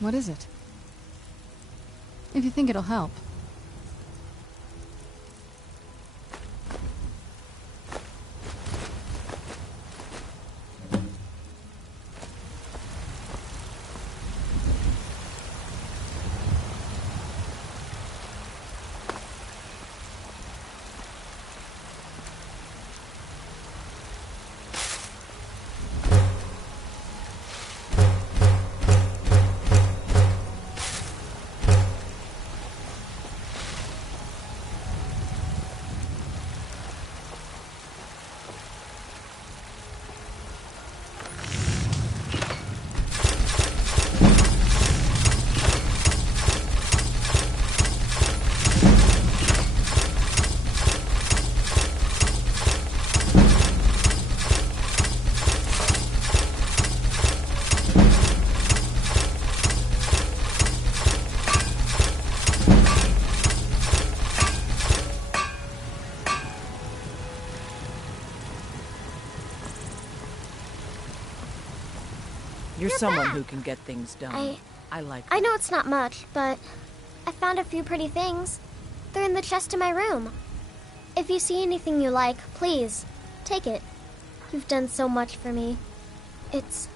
What is it? If you think it'll help. You're someone who can get things done. I like that. I know it's not much, but I found a few pretty things. They're in the chest in my room. If you see anything you like, please, take it. You've done so much for me. It's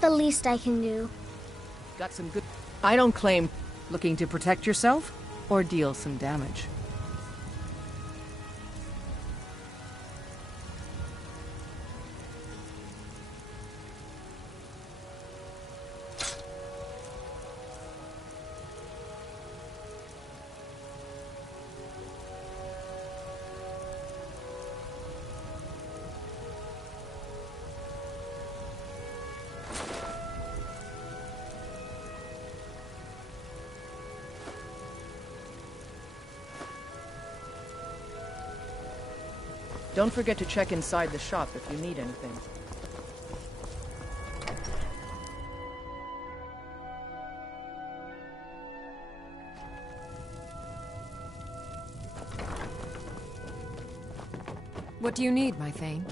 the least I can do. Got some good... I don't claim looking to protect yourself or deal some damage. Don't forget to check inside the shop if you need anything. What do you need, my Thane?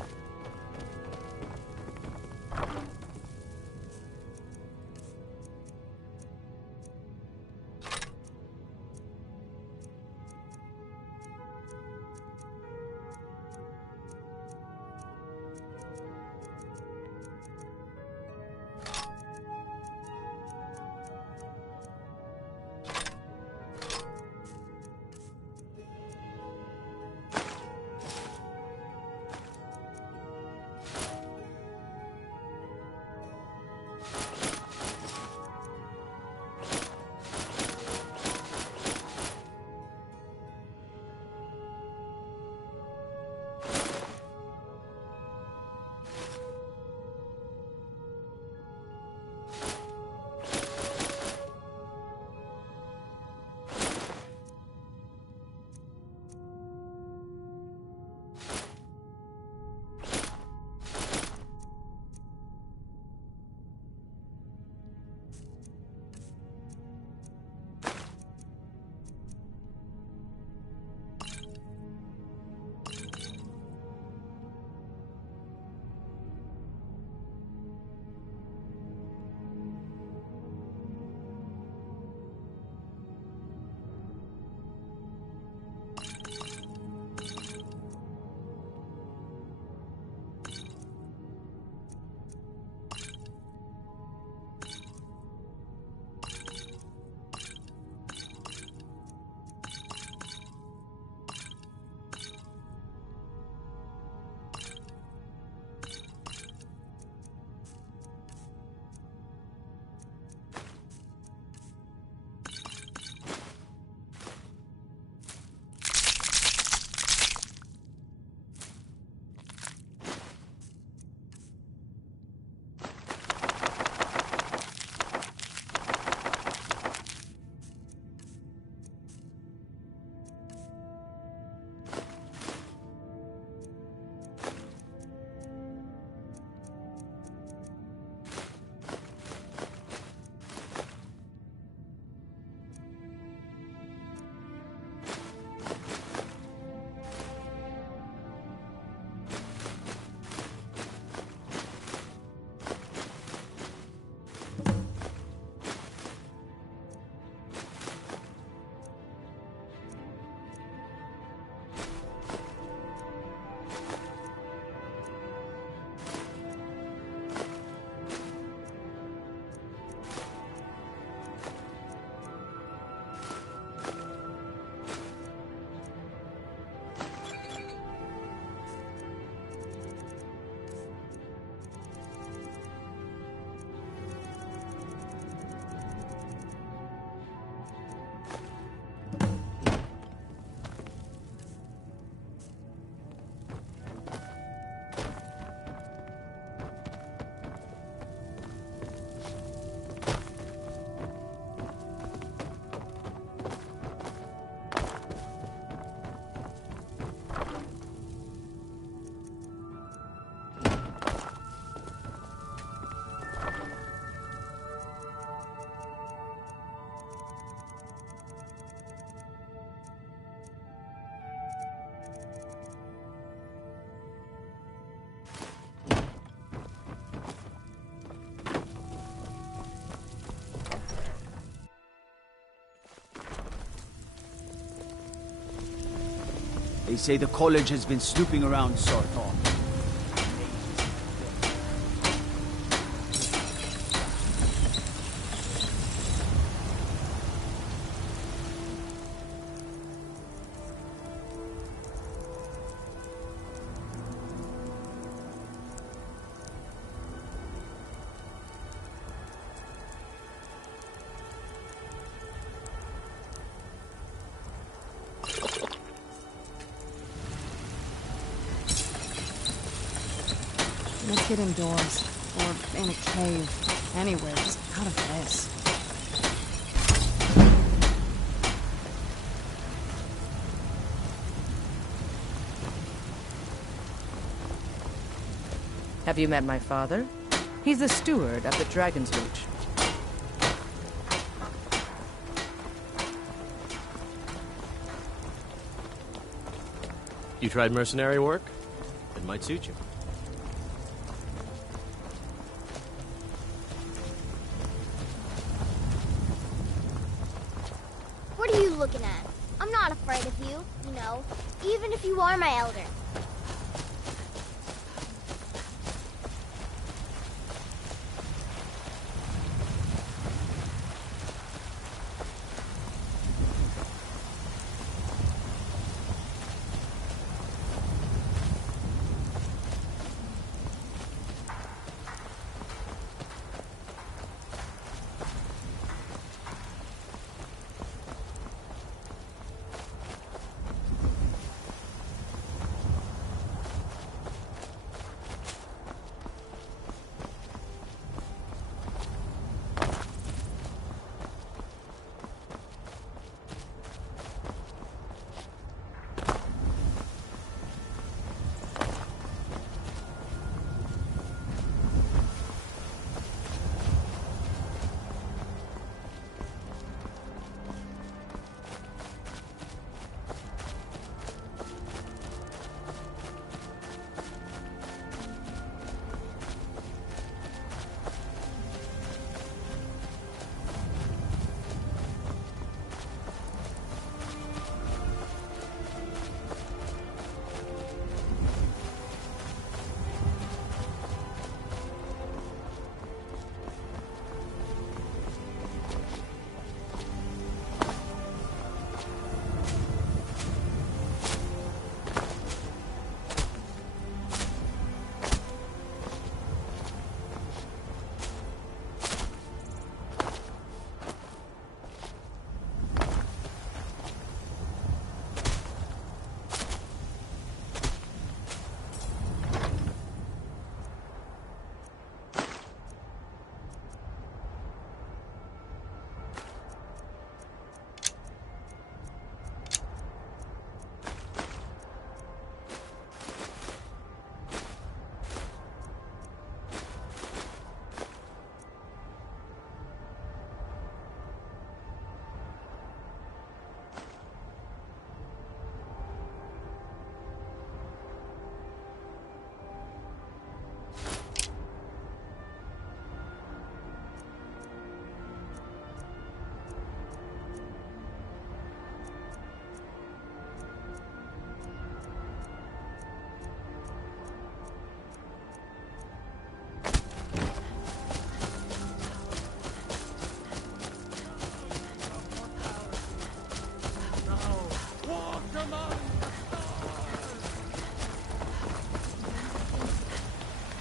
They say the college has been snooping around Sarthon. Let's get indoors. Or in a cave. Anywhere, just out of this. Have you met my father? He's the steward up at Dragon's Reach. You tried mercenary work? It might suit you. What are you looking at? I'm not afraid of you, you know, even if you are my elder.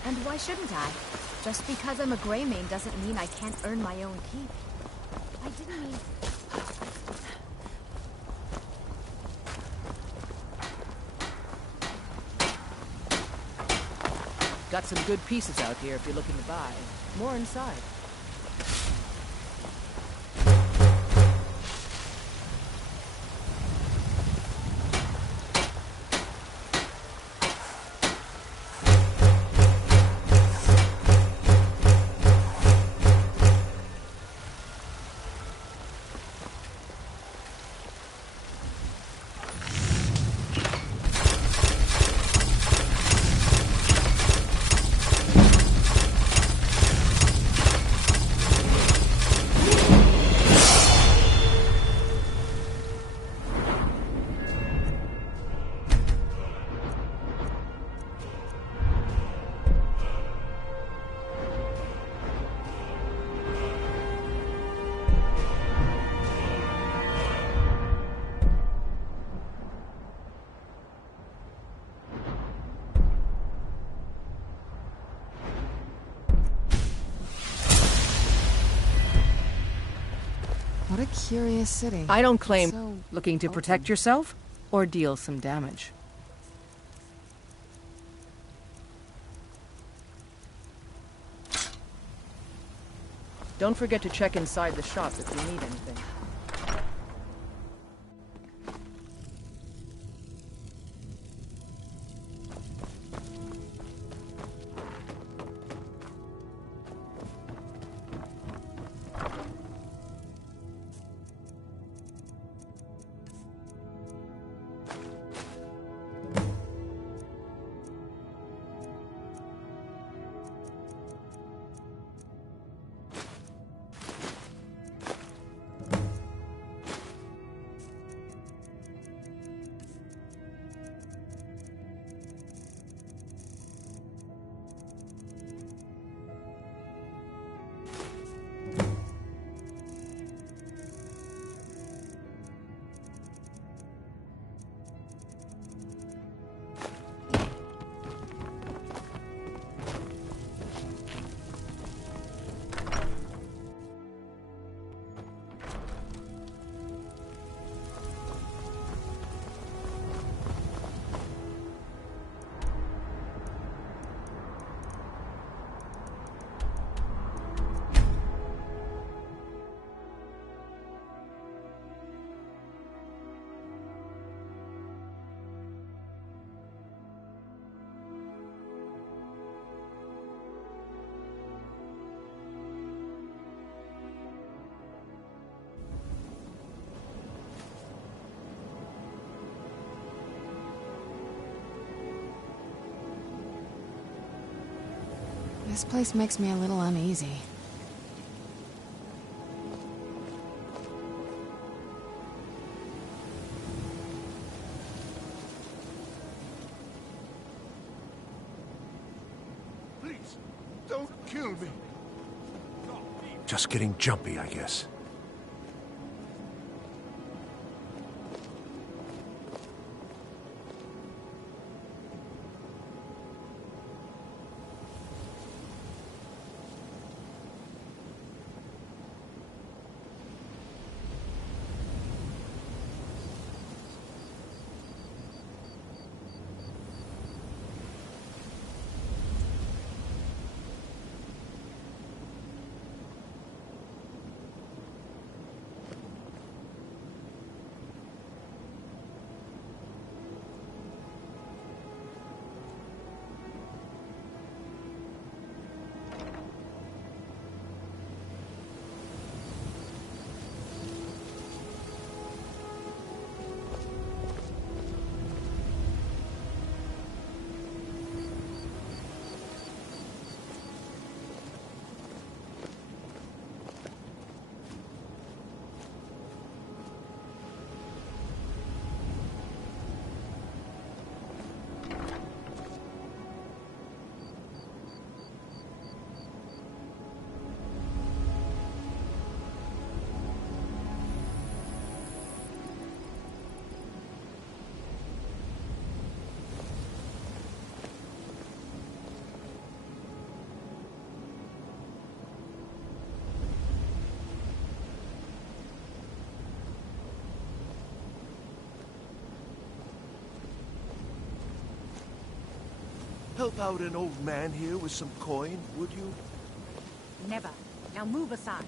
And why shouldn't I? Just because I'm a Greymane doesn't mean I can't earn my own keep. I didn't mean... Got some good pieces out here if you're looking to buy. More inside. What a curious city. I don't claim So looking to protect yourself or deal some damage. Don't forget to check inside the shop if you need anything. This place makes me a little uneasy. Please, don't kill me. Just getting jumpy, I guess. Help out an old man here with some coin, would you? Never. Now move aside.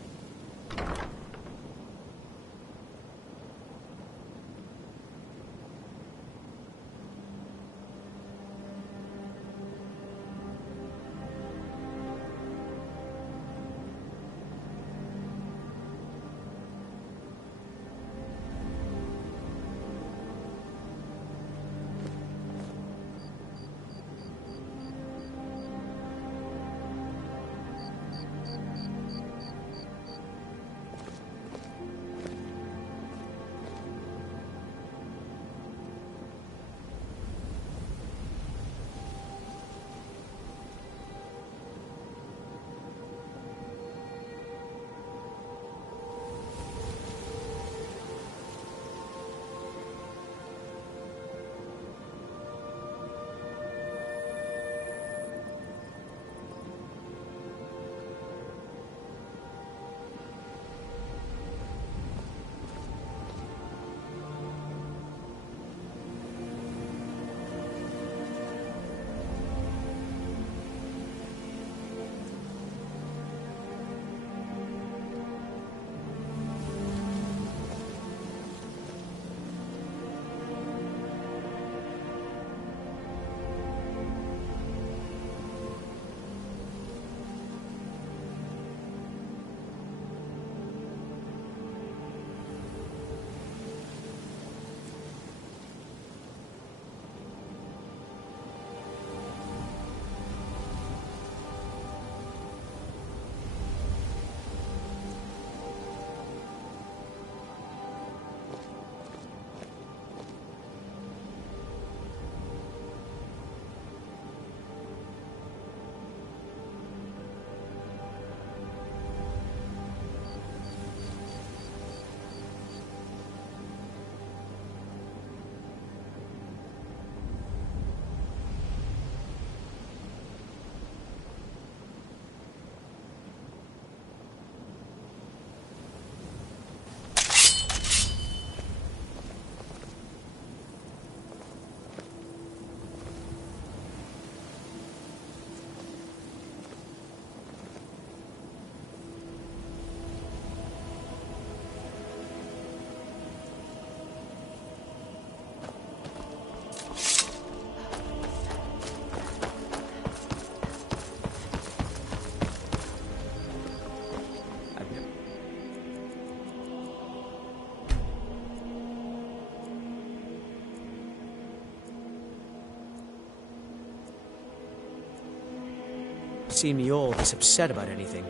seen me all this upset about anything.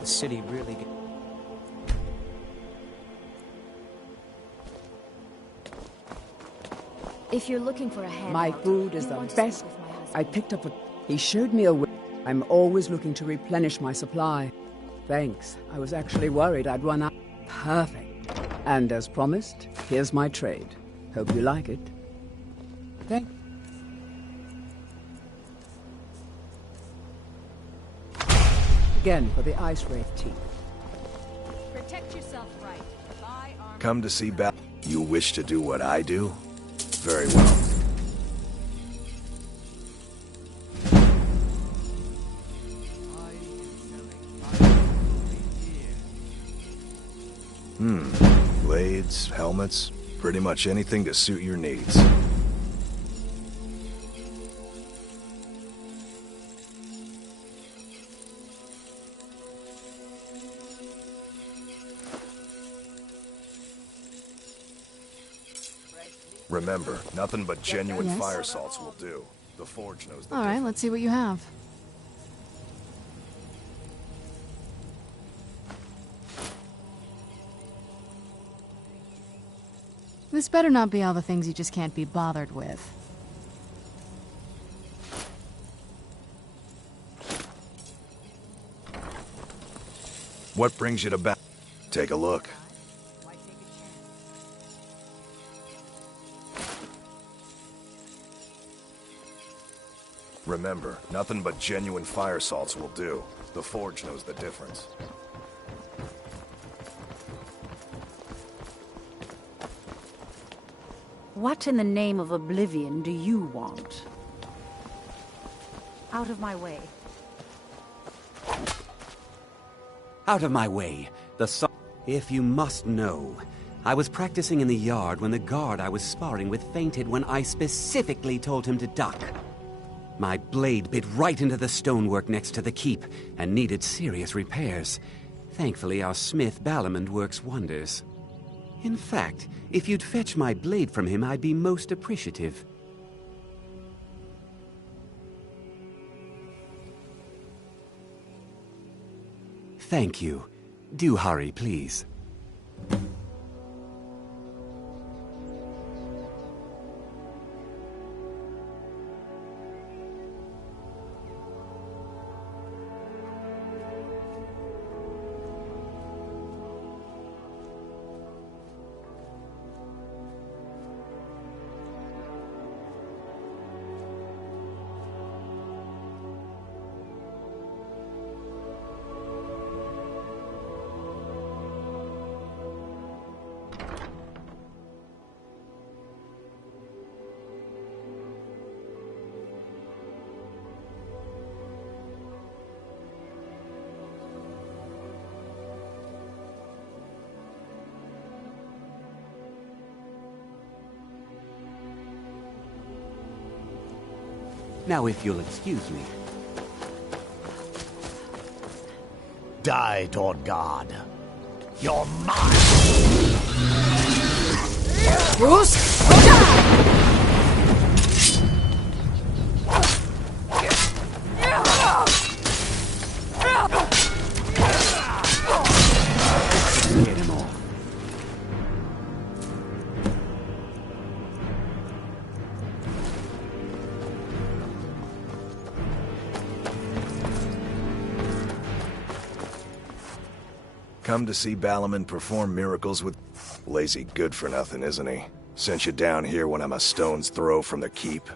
The city really... If you're looking for a handout, My food is you the want to best. speak with my husband. I picked up a... He showed me a way. I'm always looking to replenish my supply. Thanks. I was actually worried I'd run out. Perfect. And as promised, here's my trade. Hope you like it. Thank... Again for the ice wraith tea. Protect yourself right. Buy armor. Come to see Bal. You wish to do what I do? Very well. Blades, helmets, pretty much anything to suit your needs. Remember, nothing but genuine Yes? fire salts will do. The forge knows the All right, let's see what you have. This better not be all the things you just can't be bothered with. What brings you to Bal? Take a look. Remember, nothing but genuine fire salts will do. The forge knows the difference. What in the name of oblivion do you want? Out of my way. Out of my way. If you must know, I was practicing in the yard when the guard I was sparring with fainted when I specifically told him to duck. My blade bit right into the stonework next to the keep and needed serious repairs. Thankfully, our smith Balamond works wonders. In fact, if you'd fetch my blade from him, I'd be most appreciative. Thank you. Do hurry, please. Now, if you'll excuse me. Die, Lord God. You're mine! Bruce! Get him off. Come to see Balamond perform miracles with... Lazy good-for-nothing, isn't he? Sent you down here when I'm a stone's throw from the keep.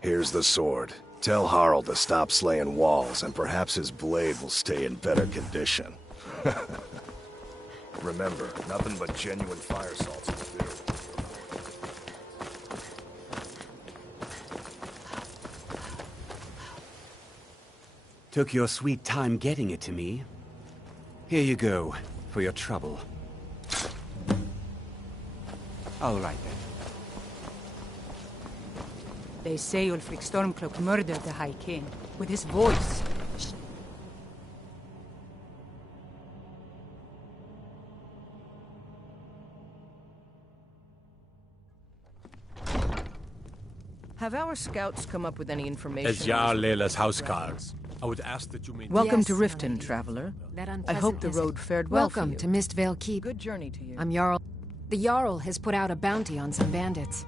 Here's the sword. Tell Harald to stop slaying walls, and perhaps his blade will stay in better condition. Remember, nothing but genuine fire salts will do. Took your sweet time getting it to me. Here you go, for your trouble. All right, then. They say Ulfric Stormcloak murdered the High King with his voice. Have our scouts come up with any information? Es Jarl Lela's housecarls. I would ask that you maintain... Welcome to Yes, Riften, lady. traveler. That I unpleasant hope the visit. road fared well for Welcome you. to Mistvale Keep. Good journey to you. I'm Jarl. The Jarl has put out a bounty on some bandits.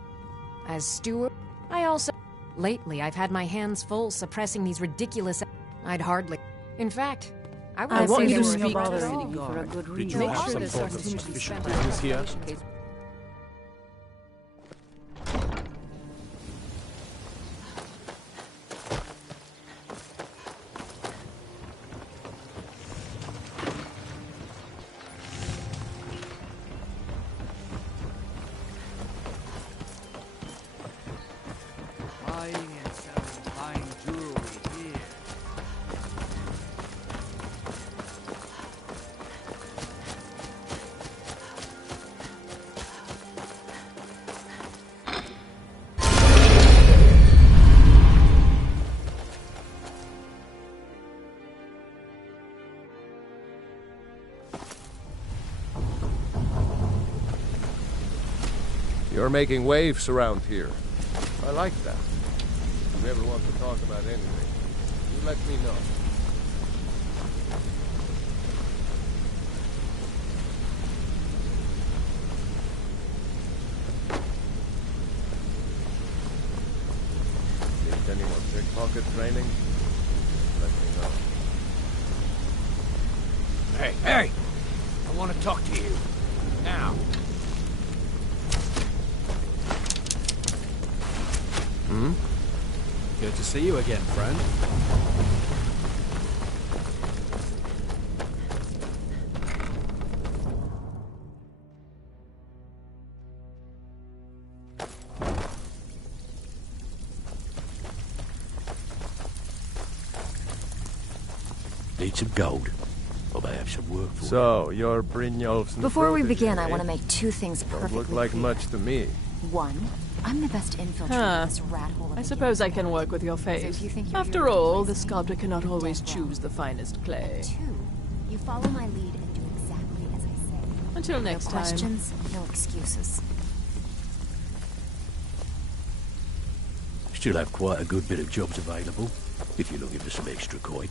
As steward, I also... Lately, I've had my hands full suppressing these ridiculous... I'd hardly... In fact, I would I want you to say speak they to were the city city guard. for a good Did reason. you Make have sure some this sort of opportunity is official spent business here? in case- Buying and selling fine jewelry here. You're making waves around here. I like that. If you ever want to talk about anything, you let me know. Need any more pickpocket training? Let me know. Hey, hey! I want to talk to you. Now. Hmm? Good to see you again, friend. Need some gold. Or may have some work for So, you're Brynjolf's Before we protege, begin, I eh? want to make two things Don't perfectly look like clear. much to me. One, I'm the best infiltrator Huh. of this rat hole of I a suppose I can guild. work with your So faith. if you think you're After here to all, replace the me, sculptor cannot you're always dead wrong. choose the finest clay. Two, you follow my lead and do exactly as I say. Until No next time. questions, no excuses. Still have quite a good bit of jobs available, if you're looking for some extra coin.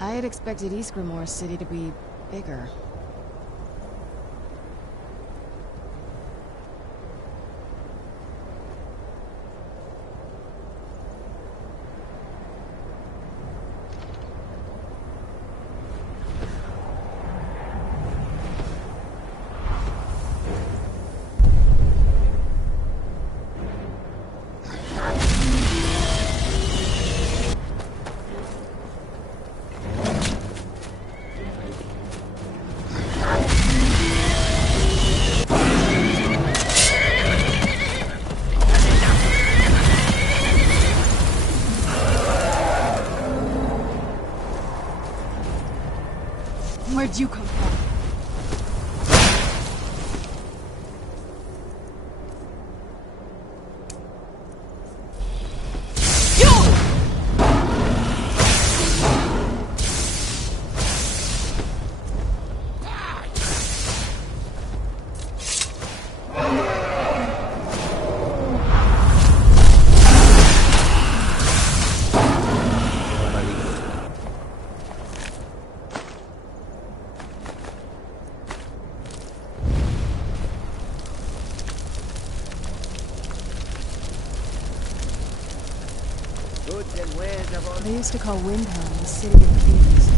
I had expected Ysgrimmar City to be bigger. They used to call Windhelm the City of Kings.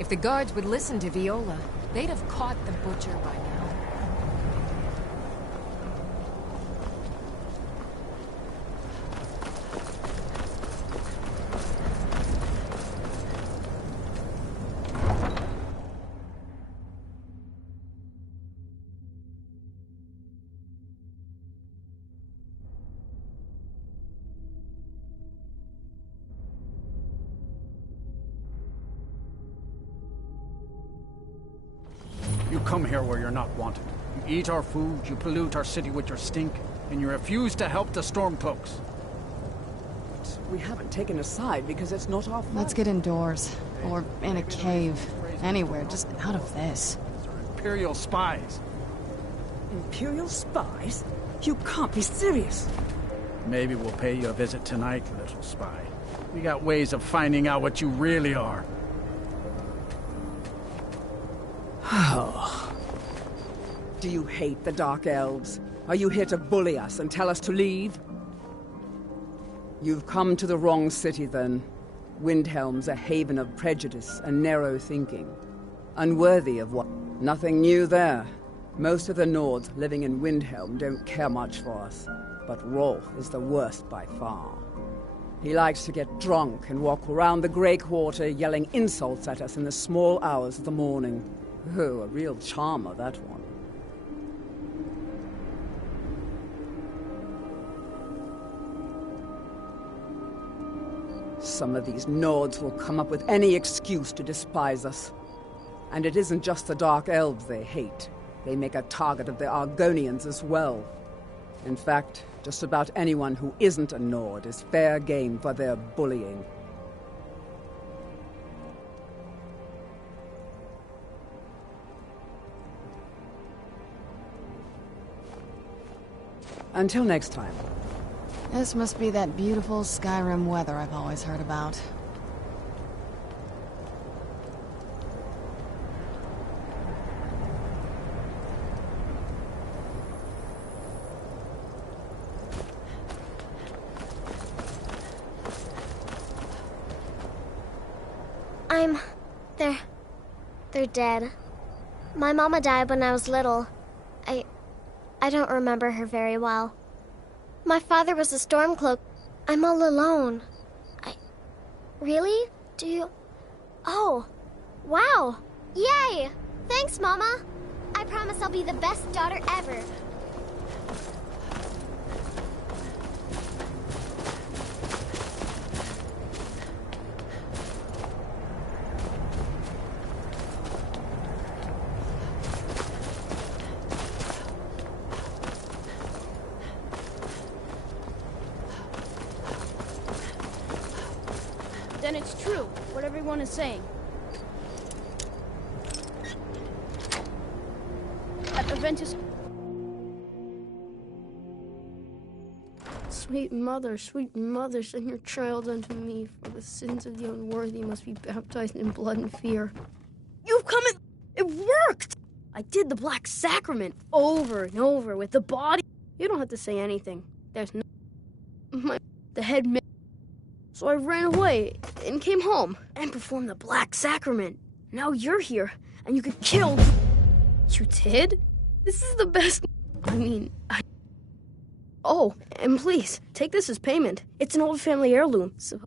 If the guards would listen to Viola, they'd have caught the butcher by now. You come here where you're not wanted. You eat our food, you pollute our city with your stink, and you refuse to help the Stormcloaks. We haven't taken a side because it's not our fault. Let's get indoors. Or in a cave. Anywhere, just out of this. Imperial spies. Imperial spies? You can't be serious. Maybe we'll pay you a visit tonight, little spy. We got ways of finding out what you really are. Do you hate the Dark Elves? Are you here to bully us and tell us to leave? You've come to the wrong city, then. Windhelm's a haven of prejudice and narrow thinking. Unworthy of what? Nothing new there. Most of the Nords living in Windhelm don't care much for us. But Rolf is the worst by far. He likes to get drunk and walk around the Grey Quarter yelling insults at us in the small hours of the morning. Oh, a real charmer, that one. Some of these Nords will come up with any excuse to despise us. And it isn't just the Dark Elves they hate. They make a target of the Argonians as well. In fact, just about anyone who isn't a Nord is fair game for their bullying. Until next time. This must be that beautiful Skyrim weather I've always heard about. They're dead. My mama died when I was little. I don't remember her very well. My father was a Stormcloak. I'm all alone. Really? Do you... Oh, wow. Yay! Thanks, Mama. I promise I'll be the best daughter ever. Then it's true, what everyone is saying. That event is... Sweet mother, send your child unto me, for the sins of the unworthy must be baptized in blood and fear. You've come in... It worked! I did the Black Sacrament over and over with the body. You don't have to say anything. There's no... The head... So I ran away and came home and performed the Black Sacrament. Now you're here and you get killed. You did? This is the best... Oh, and please, take this as payment. It's an old family heirloom. So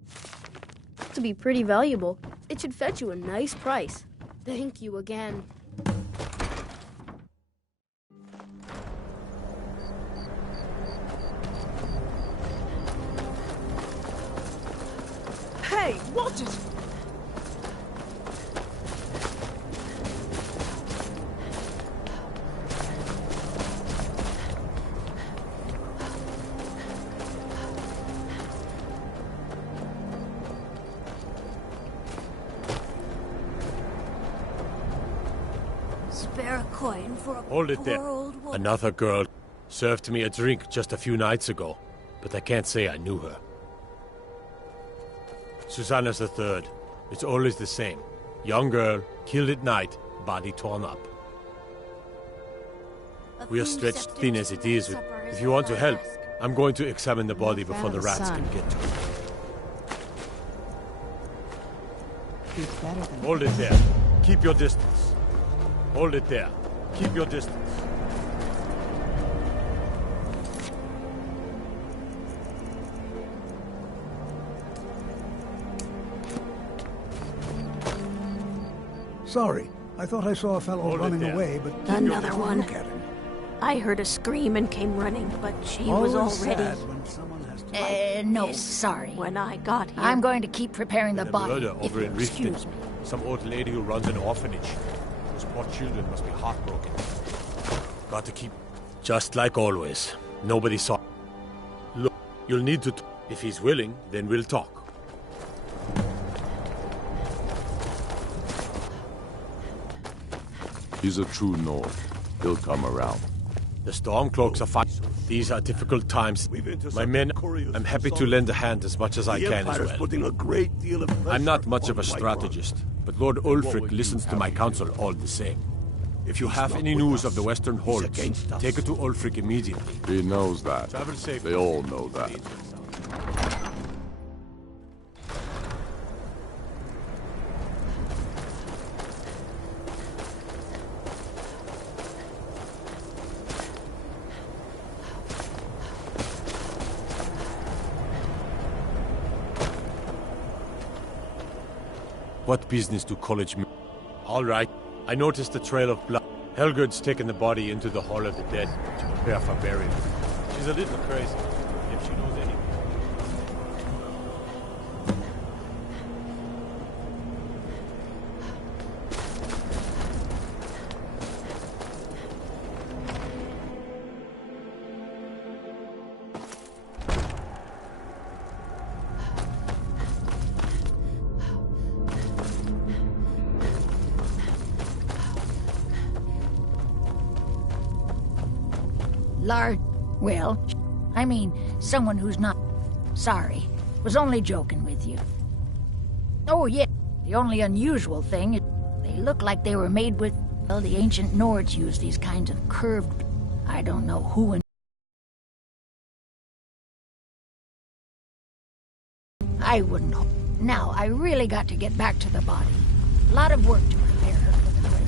to be pretty valuable. It should fetch you a nice price. Thank you again. Hey, watch it! Spare a coin for a Hold it poor there. old woman. Another girl served me a drink just a few nights ago, but I can't say I knew her. Susanna's the third. It's always the same. Young girl, killed at night, body torn up. We are stretched thin as it is. If you want to help, I'm going to examine the body before the rats can get to it. Hold it there. Keep your distance. Hold it there. Keep your distance. Sorry. I thought I saw a fellow running away, but Another one. Look at him. I heard a scream and came running, but she was Always already... sad when someone has to... No, sorry. When I got here... I'm going to keep preparing the A body, murder if over you in Riften. excuse me. Some old lady who runs an orphanage. Those poor children must be heartbroken. Got to keep... Just like always. Nobody saw... Look, you'll need to... If he's willing, then we'll talk. He's a true Nord. He'll come around. The Stormcloaks are fine. These are difficult times. My men, I'm happy to lend a hand as much as I can as well. Putting a great deal of I'm not much of a strategist, but Lord Ulfric listens to my counsel all the same. If you have any news of the Western Holds, take it to Ulfric immediately. He knows that. Travel safe. They all know that. What business do college... All right. I noticed a trail of blood. Helgerd's taken the body into the Hall of the Dead to prepare for burial. She's a little crazy, if she knows anything. Well, I mean, someone who's not... Sorry. Was only joking with you. Oh, yeah. The only unusual thing is they look like they were made with... Well, the ancient Nords used these kinds of curved... I don't know who in... I wouldn't... Now, I really got to get back to the body. A lot of work to prepare her for the grave.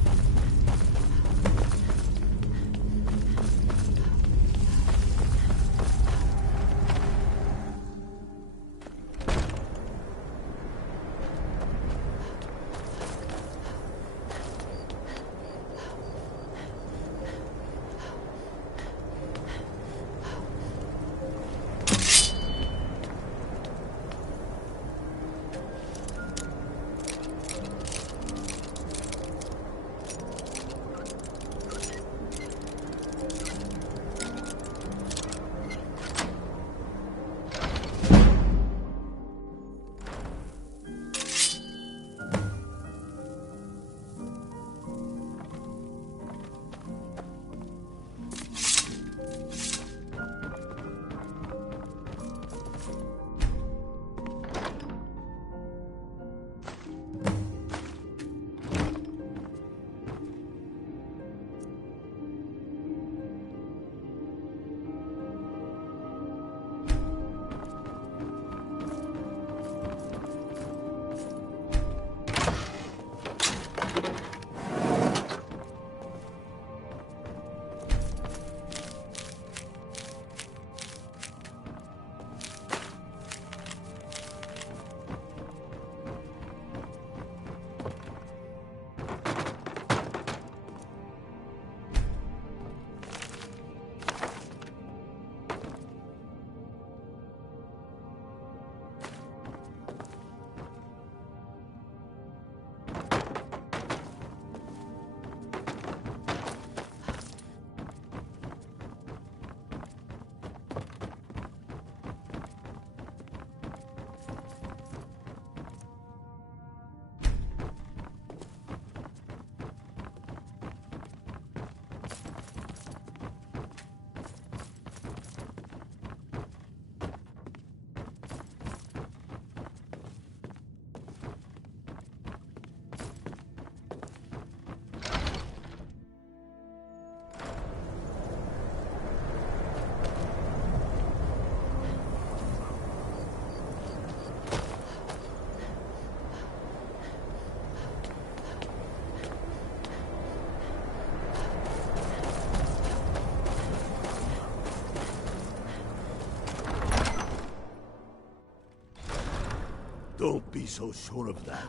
Don't be so sure of that.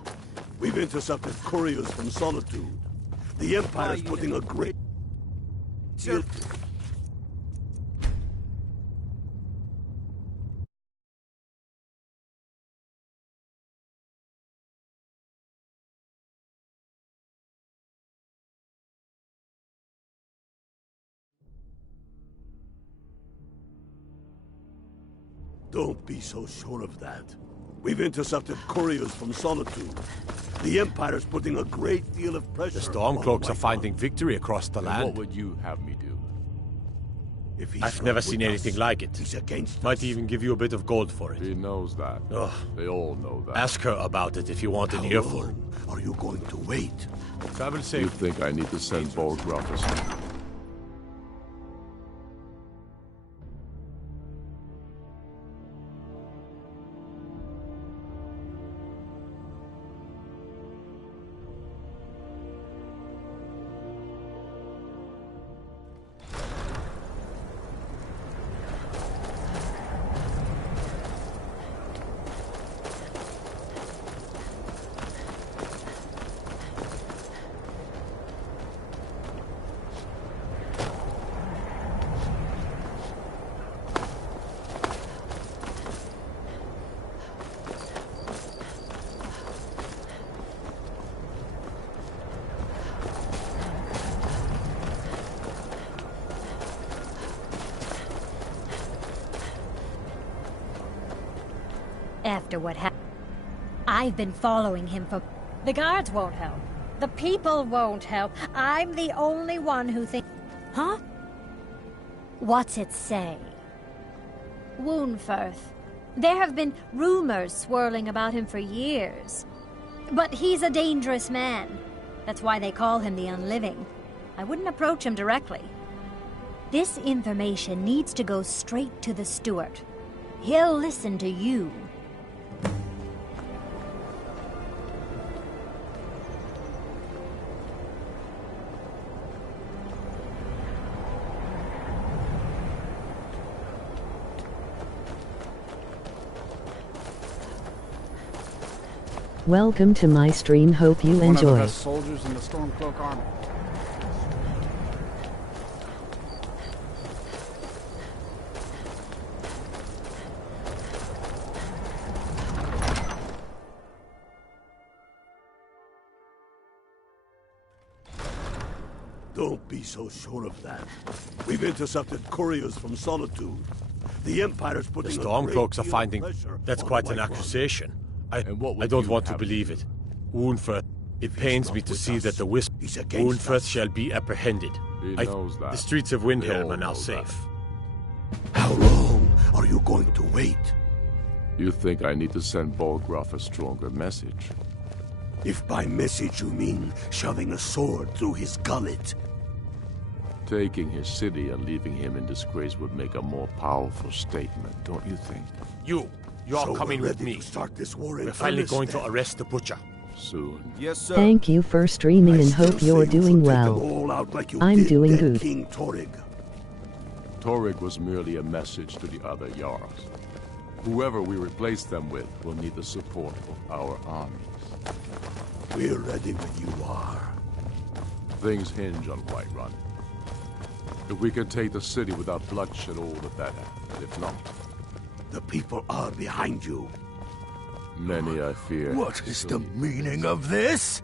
We've intercepted couriers from Solitude. The Empire's putting a great deal... Don't be so sure of that. We've intercepted couriers from Solitude. The Empire's putting a great deal of pressure... The Stormcloaks are finding victory across the land. What would you have me do? I've never seen anything like it. He's against Might even give you a bit of gold for it. He knows that. Ugh. They all know that. Ask her about it if you want an earful. Are you going to wait? Travel safe. You think I need to send Bolgraphus? After what happened, I've been following him for... The guards won't help. The people won't help. I'm the only one who thinks... Huh? What's it say? Woundfirth. There have been rumors swirling about him for years. But he's a dangerous man. That's why they call him the Unliving. I wouldn't approach him directly. This information needs to go straight to the steward. He'll listen to you. Welcome to my stream, hope you One of the enjoy. best soldiers in the Stormcloak army. Don't be so sure of that. We've intercepted couriers from Solitude. The Empire's The putting Stormcloaks are finding... That's quite an accusation. I don't want to believe it. Woundfirth, it pains me to see that the wisp... Woundfirth shall be apprehended. The streets of Windhelm are now safe. How long are you going to wait? You think I need to send Bolgraff a stronger message? If by message you mean shoving a sword through his gullet. Taking his city and leaving him in disgrace would make a more powerful statement, don't you think? You're coming with me. Start this war We're finally going to arrest the butcher. Soon. Yes, sir. Thank you for streaming and hope you're doing well. I'm doing good. King Torrig. Torrig was merely a message to the other Jarls. Whoever we replace them with will need the support of our armies. We're ready when you are. Things hinge on Whiterun. If we can take the city without bloodshed, all the better. If not... The people are behind you. Many, I fear. What is the meaning of this?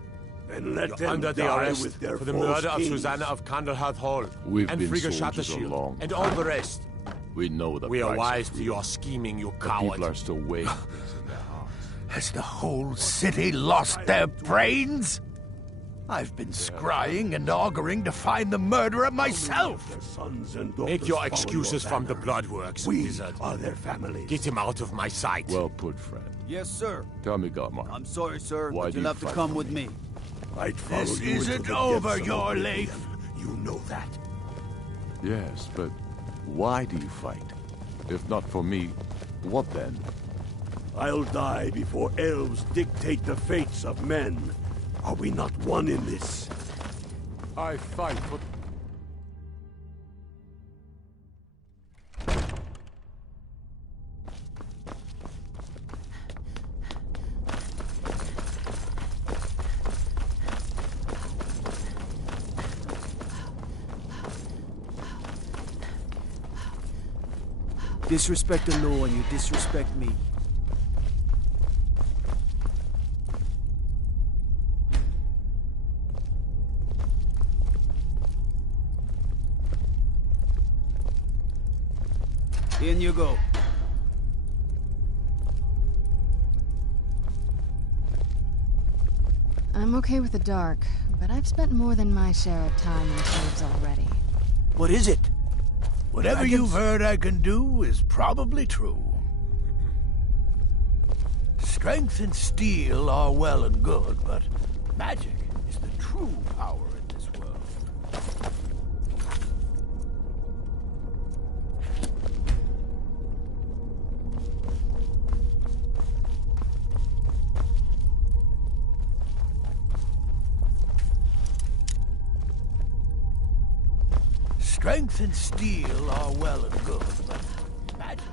And let them under the die arrest with their for the false murder of kings. Susanna of Candlehearth Hall. We've and been Frigga soldiers a Shattershield, long and all the rest. We know the We are price wise of to your freedom. scheming, you The coward. people are still weighing things in their hearts. Has the whole city lost their brains? I've been scrying and auguring to find the murderer myself. Make your excuses from the bloodworks, wizard. Are their families. Get him out of my sight. Well put, friend. Yes, sir. Tell me, Godmar. I'm sorry, sir, Why but do you'll you have to fight come for with me. I'd follow This you into isn't the over depths of your oblivion. life. You know that. Yes, but why do you fight? If not for me, what then? I'll die before elves dictate the fates of men. Are we not one in this? I fight for... disrespect the law and you disrespect me. In you go. I'm okay with the dark, but I've spent more than my share of time in caves already. What is it? Whatever you've heard I can do is probably true. Strength and steel are well and good, but magic is the true power in this world. Strength and steel are well and good, but magic...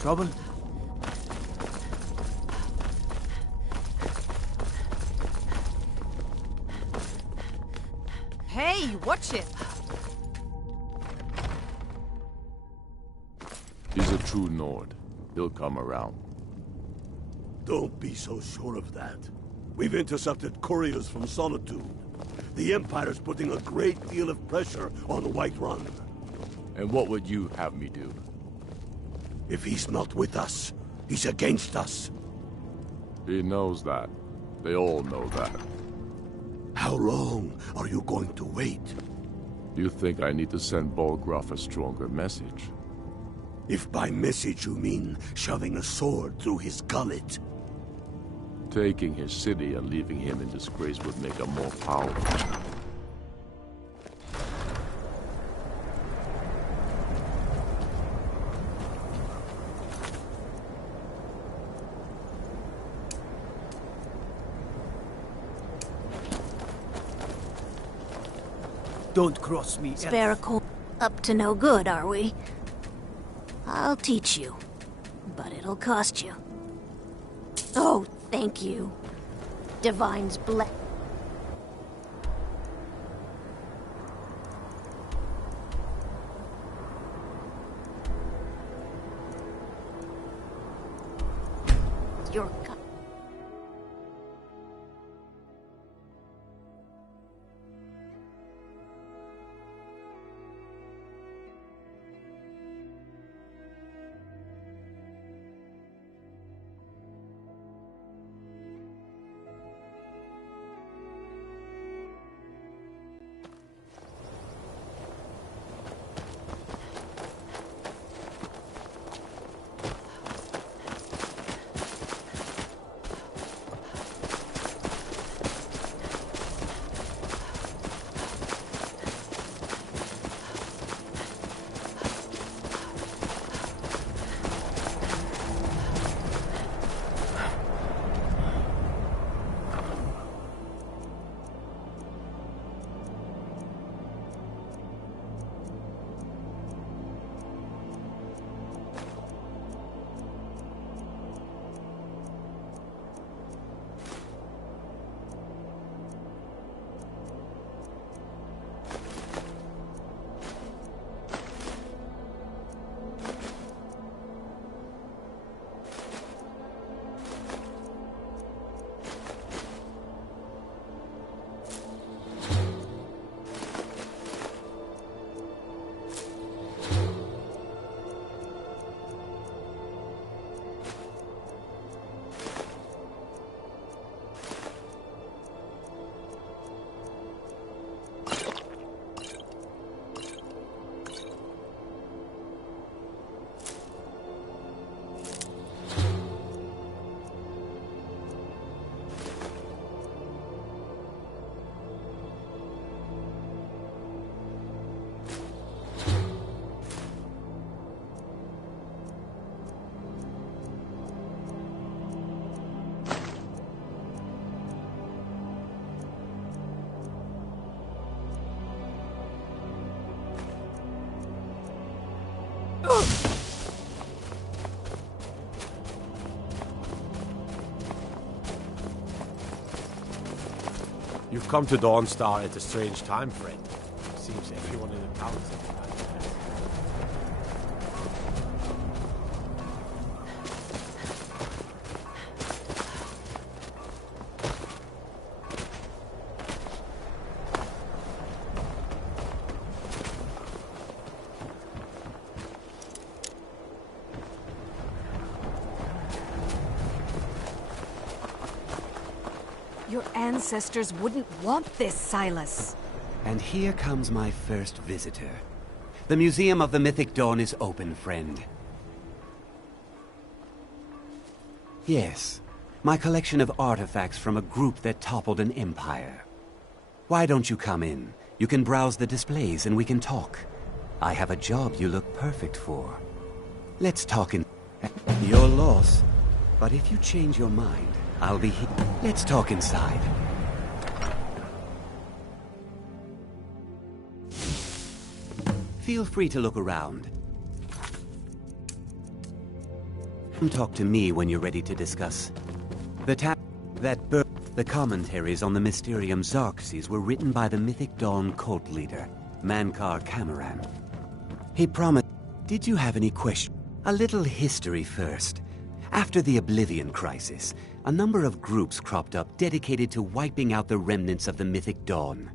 Trouble? Hey, watch it! He's a true Nord. He'll come around. Don't be so sure of that. We've intercepted couriers from Solitude. The Empire's putting a great deal of pressure on Whiterun. And what would you have me do? If he's not with us, he's against us. He knows that. They all know that. How long are you going to wait? You think I need to send Bolgraf a stronger message? If by message you mean shoving a sword through his gullet. Taking his city and leaving him in disgrace would make him more powerful. Don't cross me. Spherical. Up to no good, are we? I'll teach you. But it'll cost you. Oh, thank you. Divine's bless. Your God. You've come to Dawnstar at a strange time, friend. Seems everyone in the town is Your ancestors wouldn't want this, Silas. And here comes my first visitor. The Museum of the Mythic Dawn is open, friend. Yes, my collection of artifacts from a group that toppled an empire. Why don't you come in? You can browse the displays and we can talk. I have a job you look perfect for. Let's talk in... Your loss. But if you change your mind, I'll be here. Let's talk inside. Feel free to look around. Talk to me when you're ready to discuss. The commentaries on the Mysterium Xarxes were written by the Mythic Dawn cult leader, Mankar Cameron. He promised... Did you have any questions? A little history first. After the Oblivion Crisis, a number of groups cropped up dedicated to wiping out the remnants of the Mythic Dawn.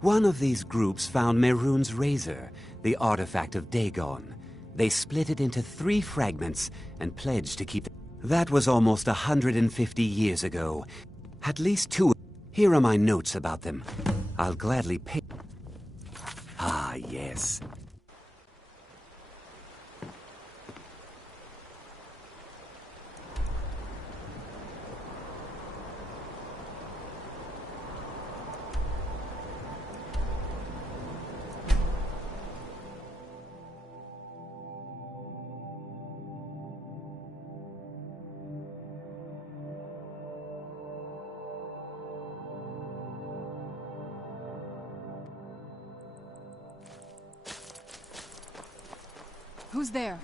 One of these groups found Mehrunes' razor, the artifact of Dagon. They split it into 3 fragments and pledged to keep it. That was almost 150 years ago. At least 2. Here are my notes about them. I'll gladly pay. Ah, yes. Who's there?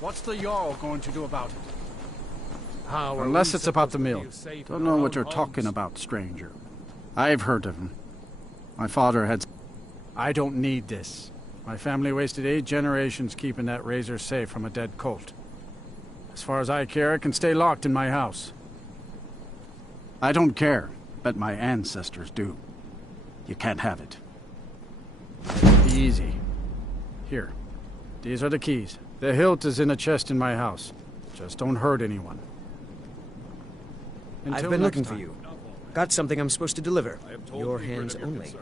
What's the Jarl going to do about it? How Unless it's about the mill. Don't know what you're talking about, stranger. I've heard of him. My father had... I don't need this. My family wasted 8 generations keeping that razor safe from a dead cult. As far as I care, it can stay locked in my house. I don't care, but my ancestors do. You can't have it. Be easy. Here. These are the keys. The hilt is in a chest in my house. Just don't hurt anyone. I've been looking for you. Got something I'm supposed to deliver. Your hands only.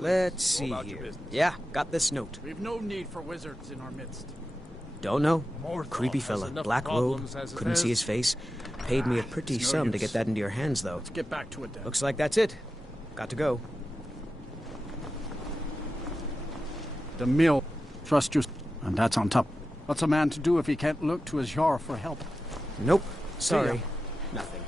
Let's see here. Yeah, got this note. We've no need for wizards in our midst. Don't know. Creepy fella. Black robe. Couldn't see his face. Paid me a pretty sum to get that into your hands, though. Let's get back to it then. Looks like that's it. Got to go. The mill. Trust you. And that's on top. What's a man to do if he can't look to his Jarl for help? Nope. Sorry. Nothing.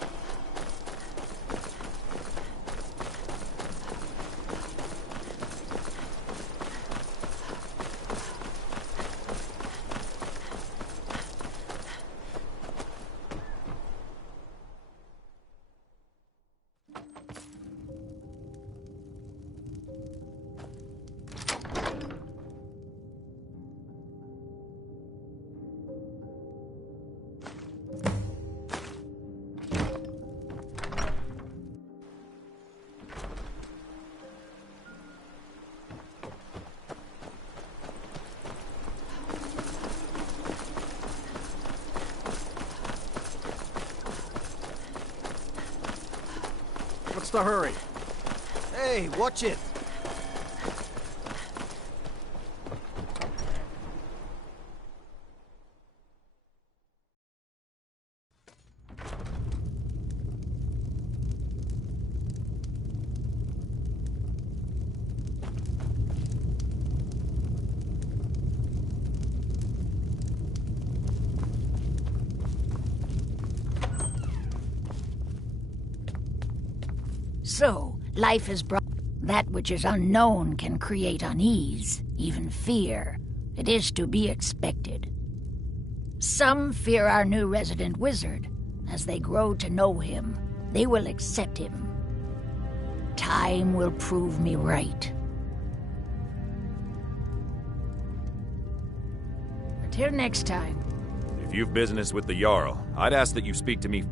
What's the hurry? Hey, watch it! So, life has brought that which is unknown can create unease, even fear. It is to be expected. Some fear our new resident wizard. As they grow to know him, they will accept him. Time will prove me right. Until next time. If you've business with the Jarl, I'd ask that you speak to me.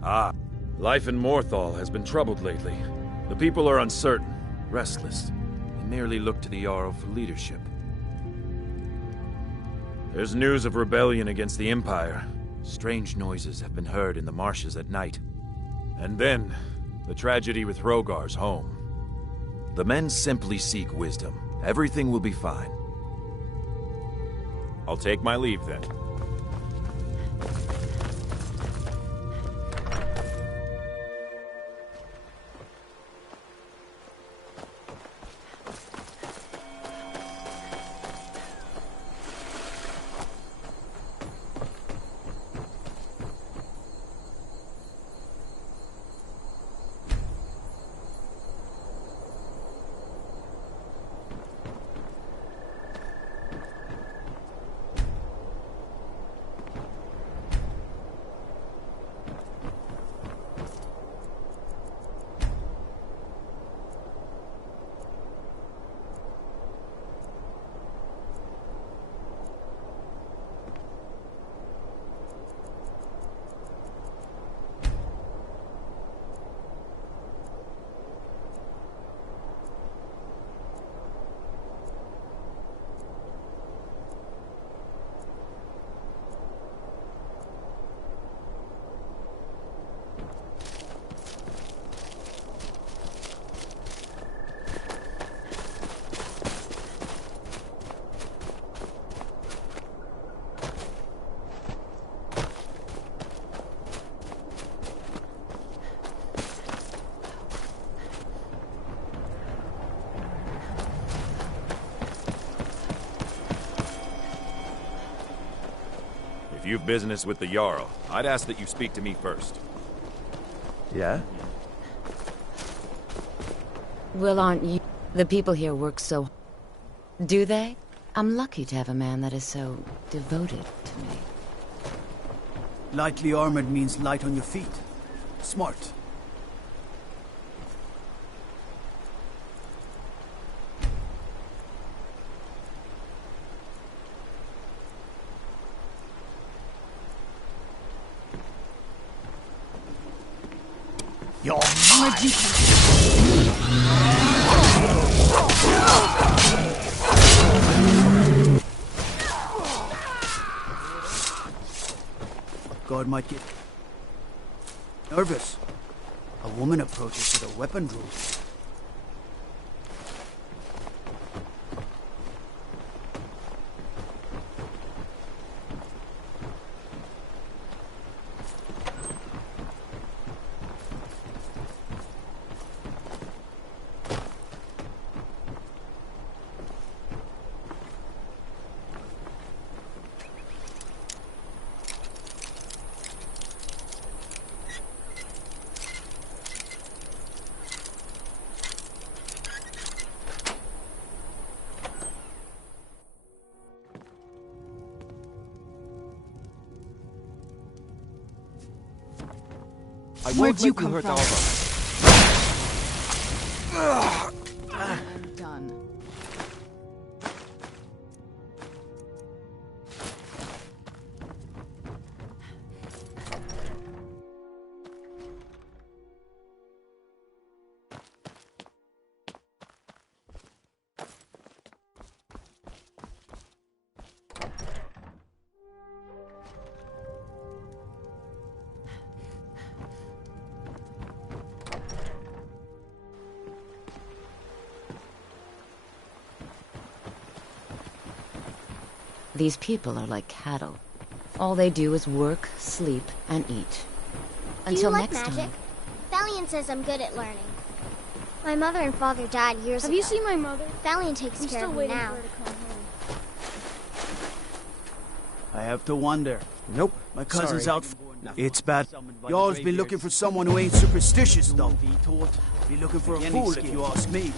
Ah, life in Morthal has been troubled lately. The people are uncertain, restless. They merely look to the Jarl for leadership. There's news of rebellion against the Empire. Strange noises have been heard in the marshes at night. And then, the tragedy with Rogar's home. The men simply seek wisdom. Everything will be fine. I'll take my leave then. If you've business with the Jarl, I'd ask that you speak to me first. Yeah? Well, aren't you... The people here work so... Do they? I'm lucky to have a man that is so devoted to me. Lightly armored means light on your feet. Smart. You're mine! Guard might get nervous. A woman approaches with a weapon drawn. Where'd you come from? I'm done. These people are like cattle. All they do is work, sleep, and eat. Until do you like next magic? time. Valiant says I'm good at learning. My mother and father died years ago. Have you seen my mother? Valiant takes care of me now. For her to come home. I have to wonder. Nope. My cousin's Sorry. out. It's bad. Y'all's been looking for someone who ain't superstitious, though. Be looking for a fool, if you ask me.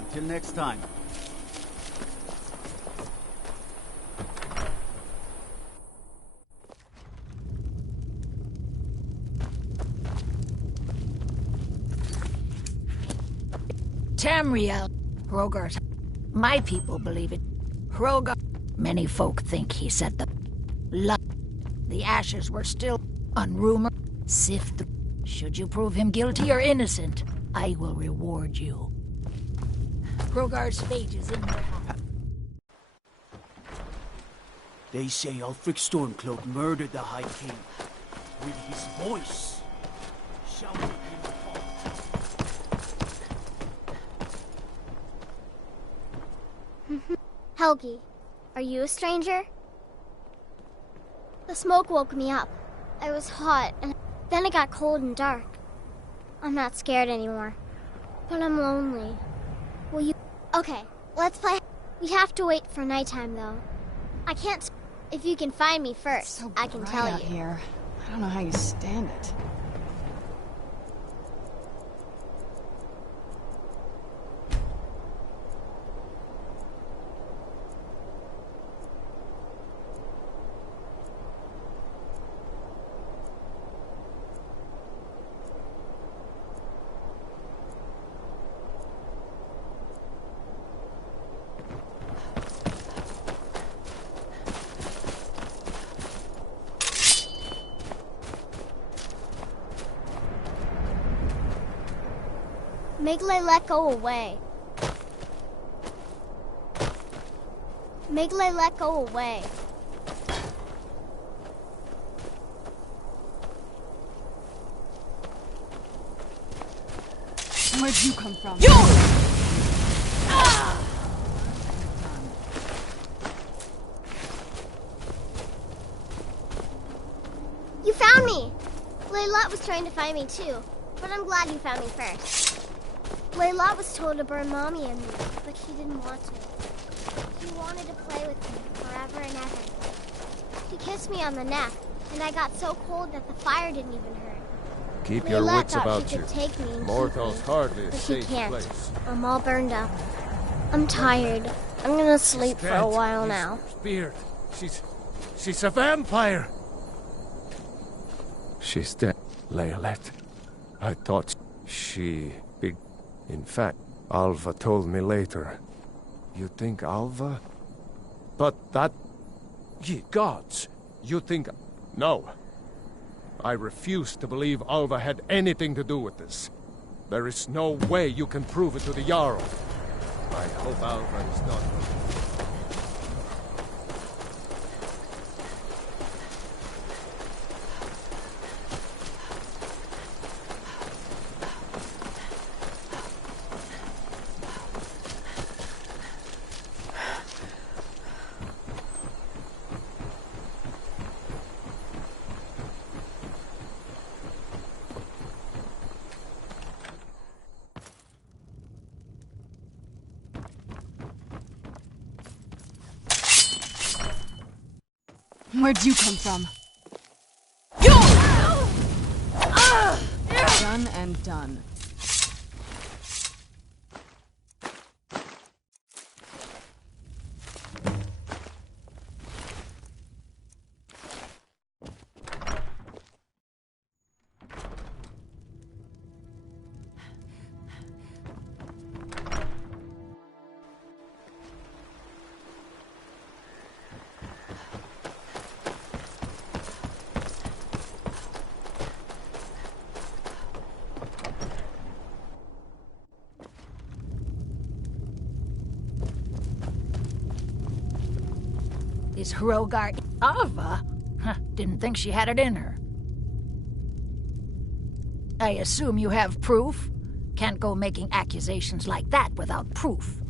Until next time. Tamriel. Hrogar's. My people believe it. Hrogar. Many folk think he set the... The ashes were still on rumor. Sift. Should you prove him guilty or innocent, I will reward you. Hrogar's fate is in your hands. They say Ulfric Stormcloak murdered the High King with his voice. Shouted him apart. Helgi, are you a stranger? The smoke woke me up. I was hot, and then it got cold and dark. I'm not scared anymore, but I'm lonely. Will you... Okay, let's play... We have to wait for nighttime, though. I can't... If you can find me first, so I can tell out you. Here. I don't know how you stand it. Megle, let go away. Megle, let go away. Where'd you come from? You! You found me! Layla was trying to find me too, but I'm glad you found me first. Layla was told to burn Mommy and me, but she didn't want to. She wanted to play with me forever and ever. She kissed me on the neck, and I got so cold that the fire didn't even hurt. Keep Layla your wits thought about she you. could take me and Morthal's keep me, hardly a but she safe can't. place. I'm all burned up. I'm tired. I'm gonna sleep for a while now. Beard. She's a vampire. She's dead, Leolette. I thought she... In fact, Alva told me later. You think Alva? But that... Ye gods! You think... No. I refuse to believe Alva had anything to do with this. There is no way you can prove it to the Jarl. I hope Alva is not... Where'd you come from? Done and done. Is Hrogar... Alva? Huh, didn't think she had it in her. I assume you have proof? Can't go making accusations like that without proof.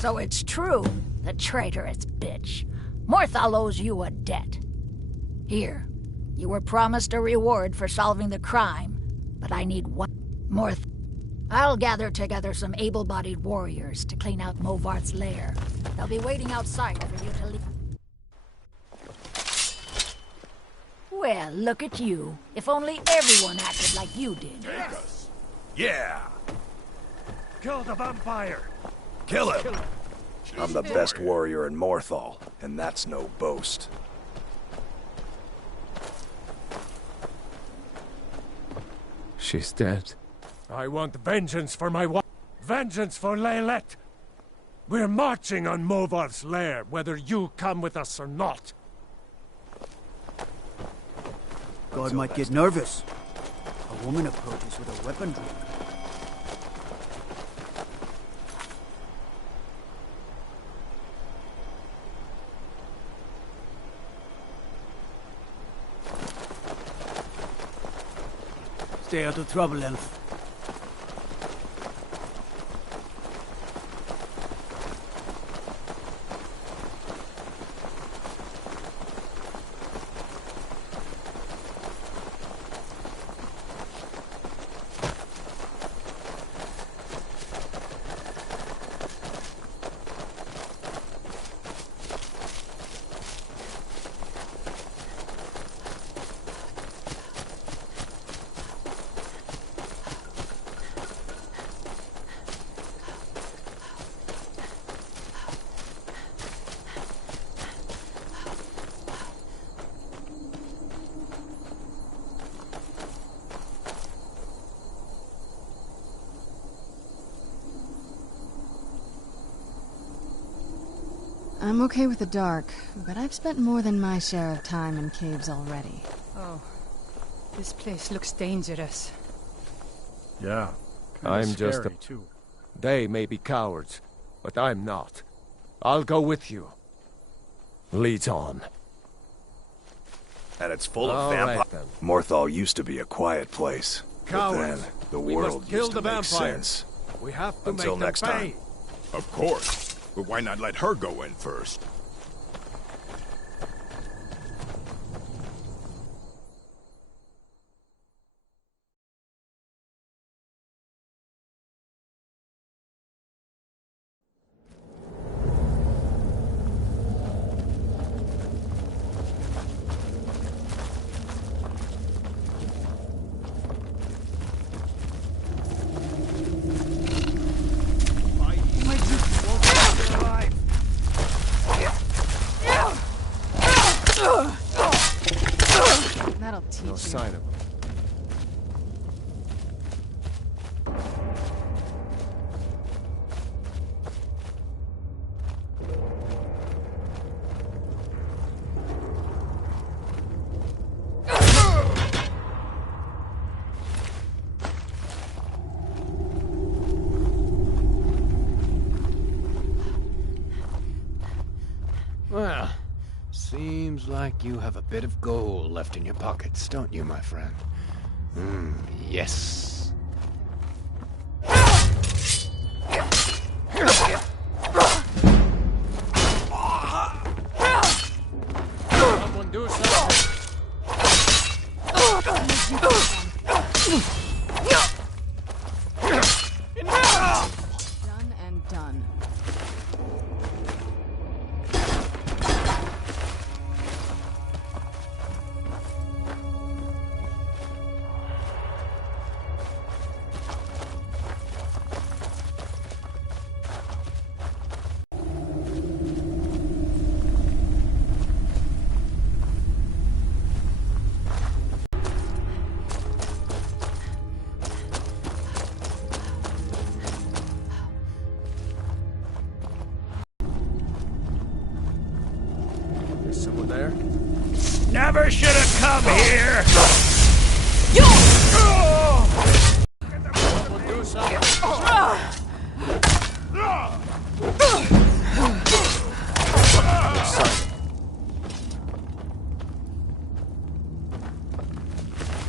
So it's true, the traitorous bitch. Morthal owes you a debt. Here, you were promised a reward for solving the crime, but I need one. I'll gather together some able-bodied warriors to clean out Movarth's lair. They'll be waiting outside for you to leave. Well, look at you. If only everyone acted like you did. Take us. Yeah. Kill the vampire. Kill him. I'm the best warrior in Morthal, and that's no boast. She's dead. I want vengeance for my wife. Vengeance for Leylet. We're marching on Movarth's lair, whether you come with us or not. God might get nervous. A woman approaches with a weapon drawn. Stay out of trouble, Elf. I'm okay with the dark, but I've spent more than my share of time in caves already. Oh, this place looks dangerous. Yeah. I'm just a... too. They may be cowards, but I'm not. I'll go with you. Lead on. And it's full of vampires. Morthal used to be a quiet place. Cowards. But then, the world used to make sense. We have to Until make next them time. pay. Of course. But why not let her go in first? That'll teach No you. sign of him. Well, seems like you have a bit of gold left in your pockets, don't you, my friend? Yes. Someone do something. Done and done. There's someone there? Never should have come here!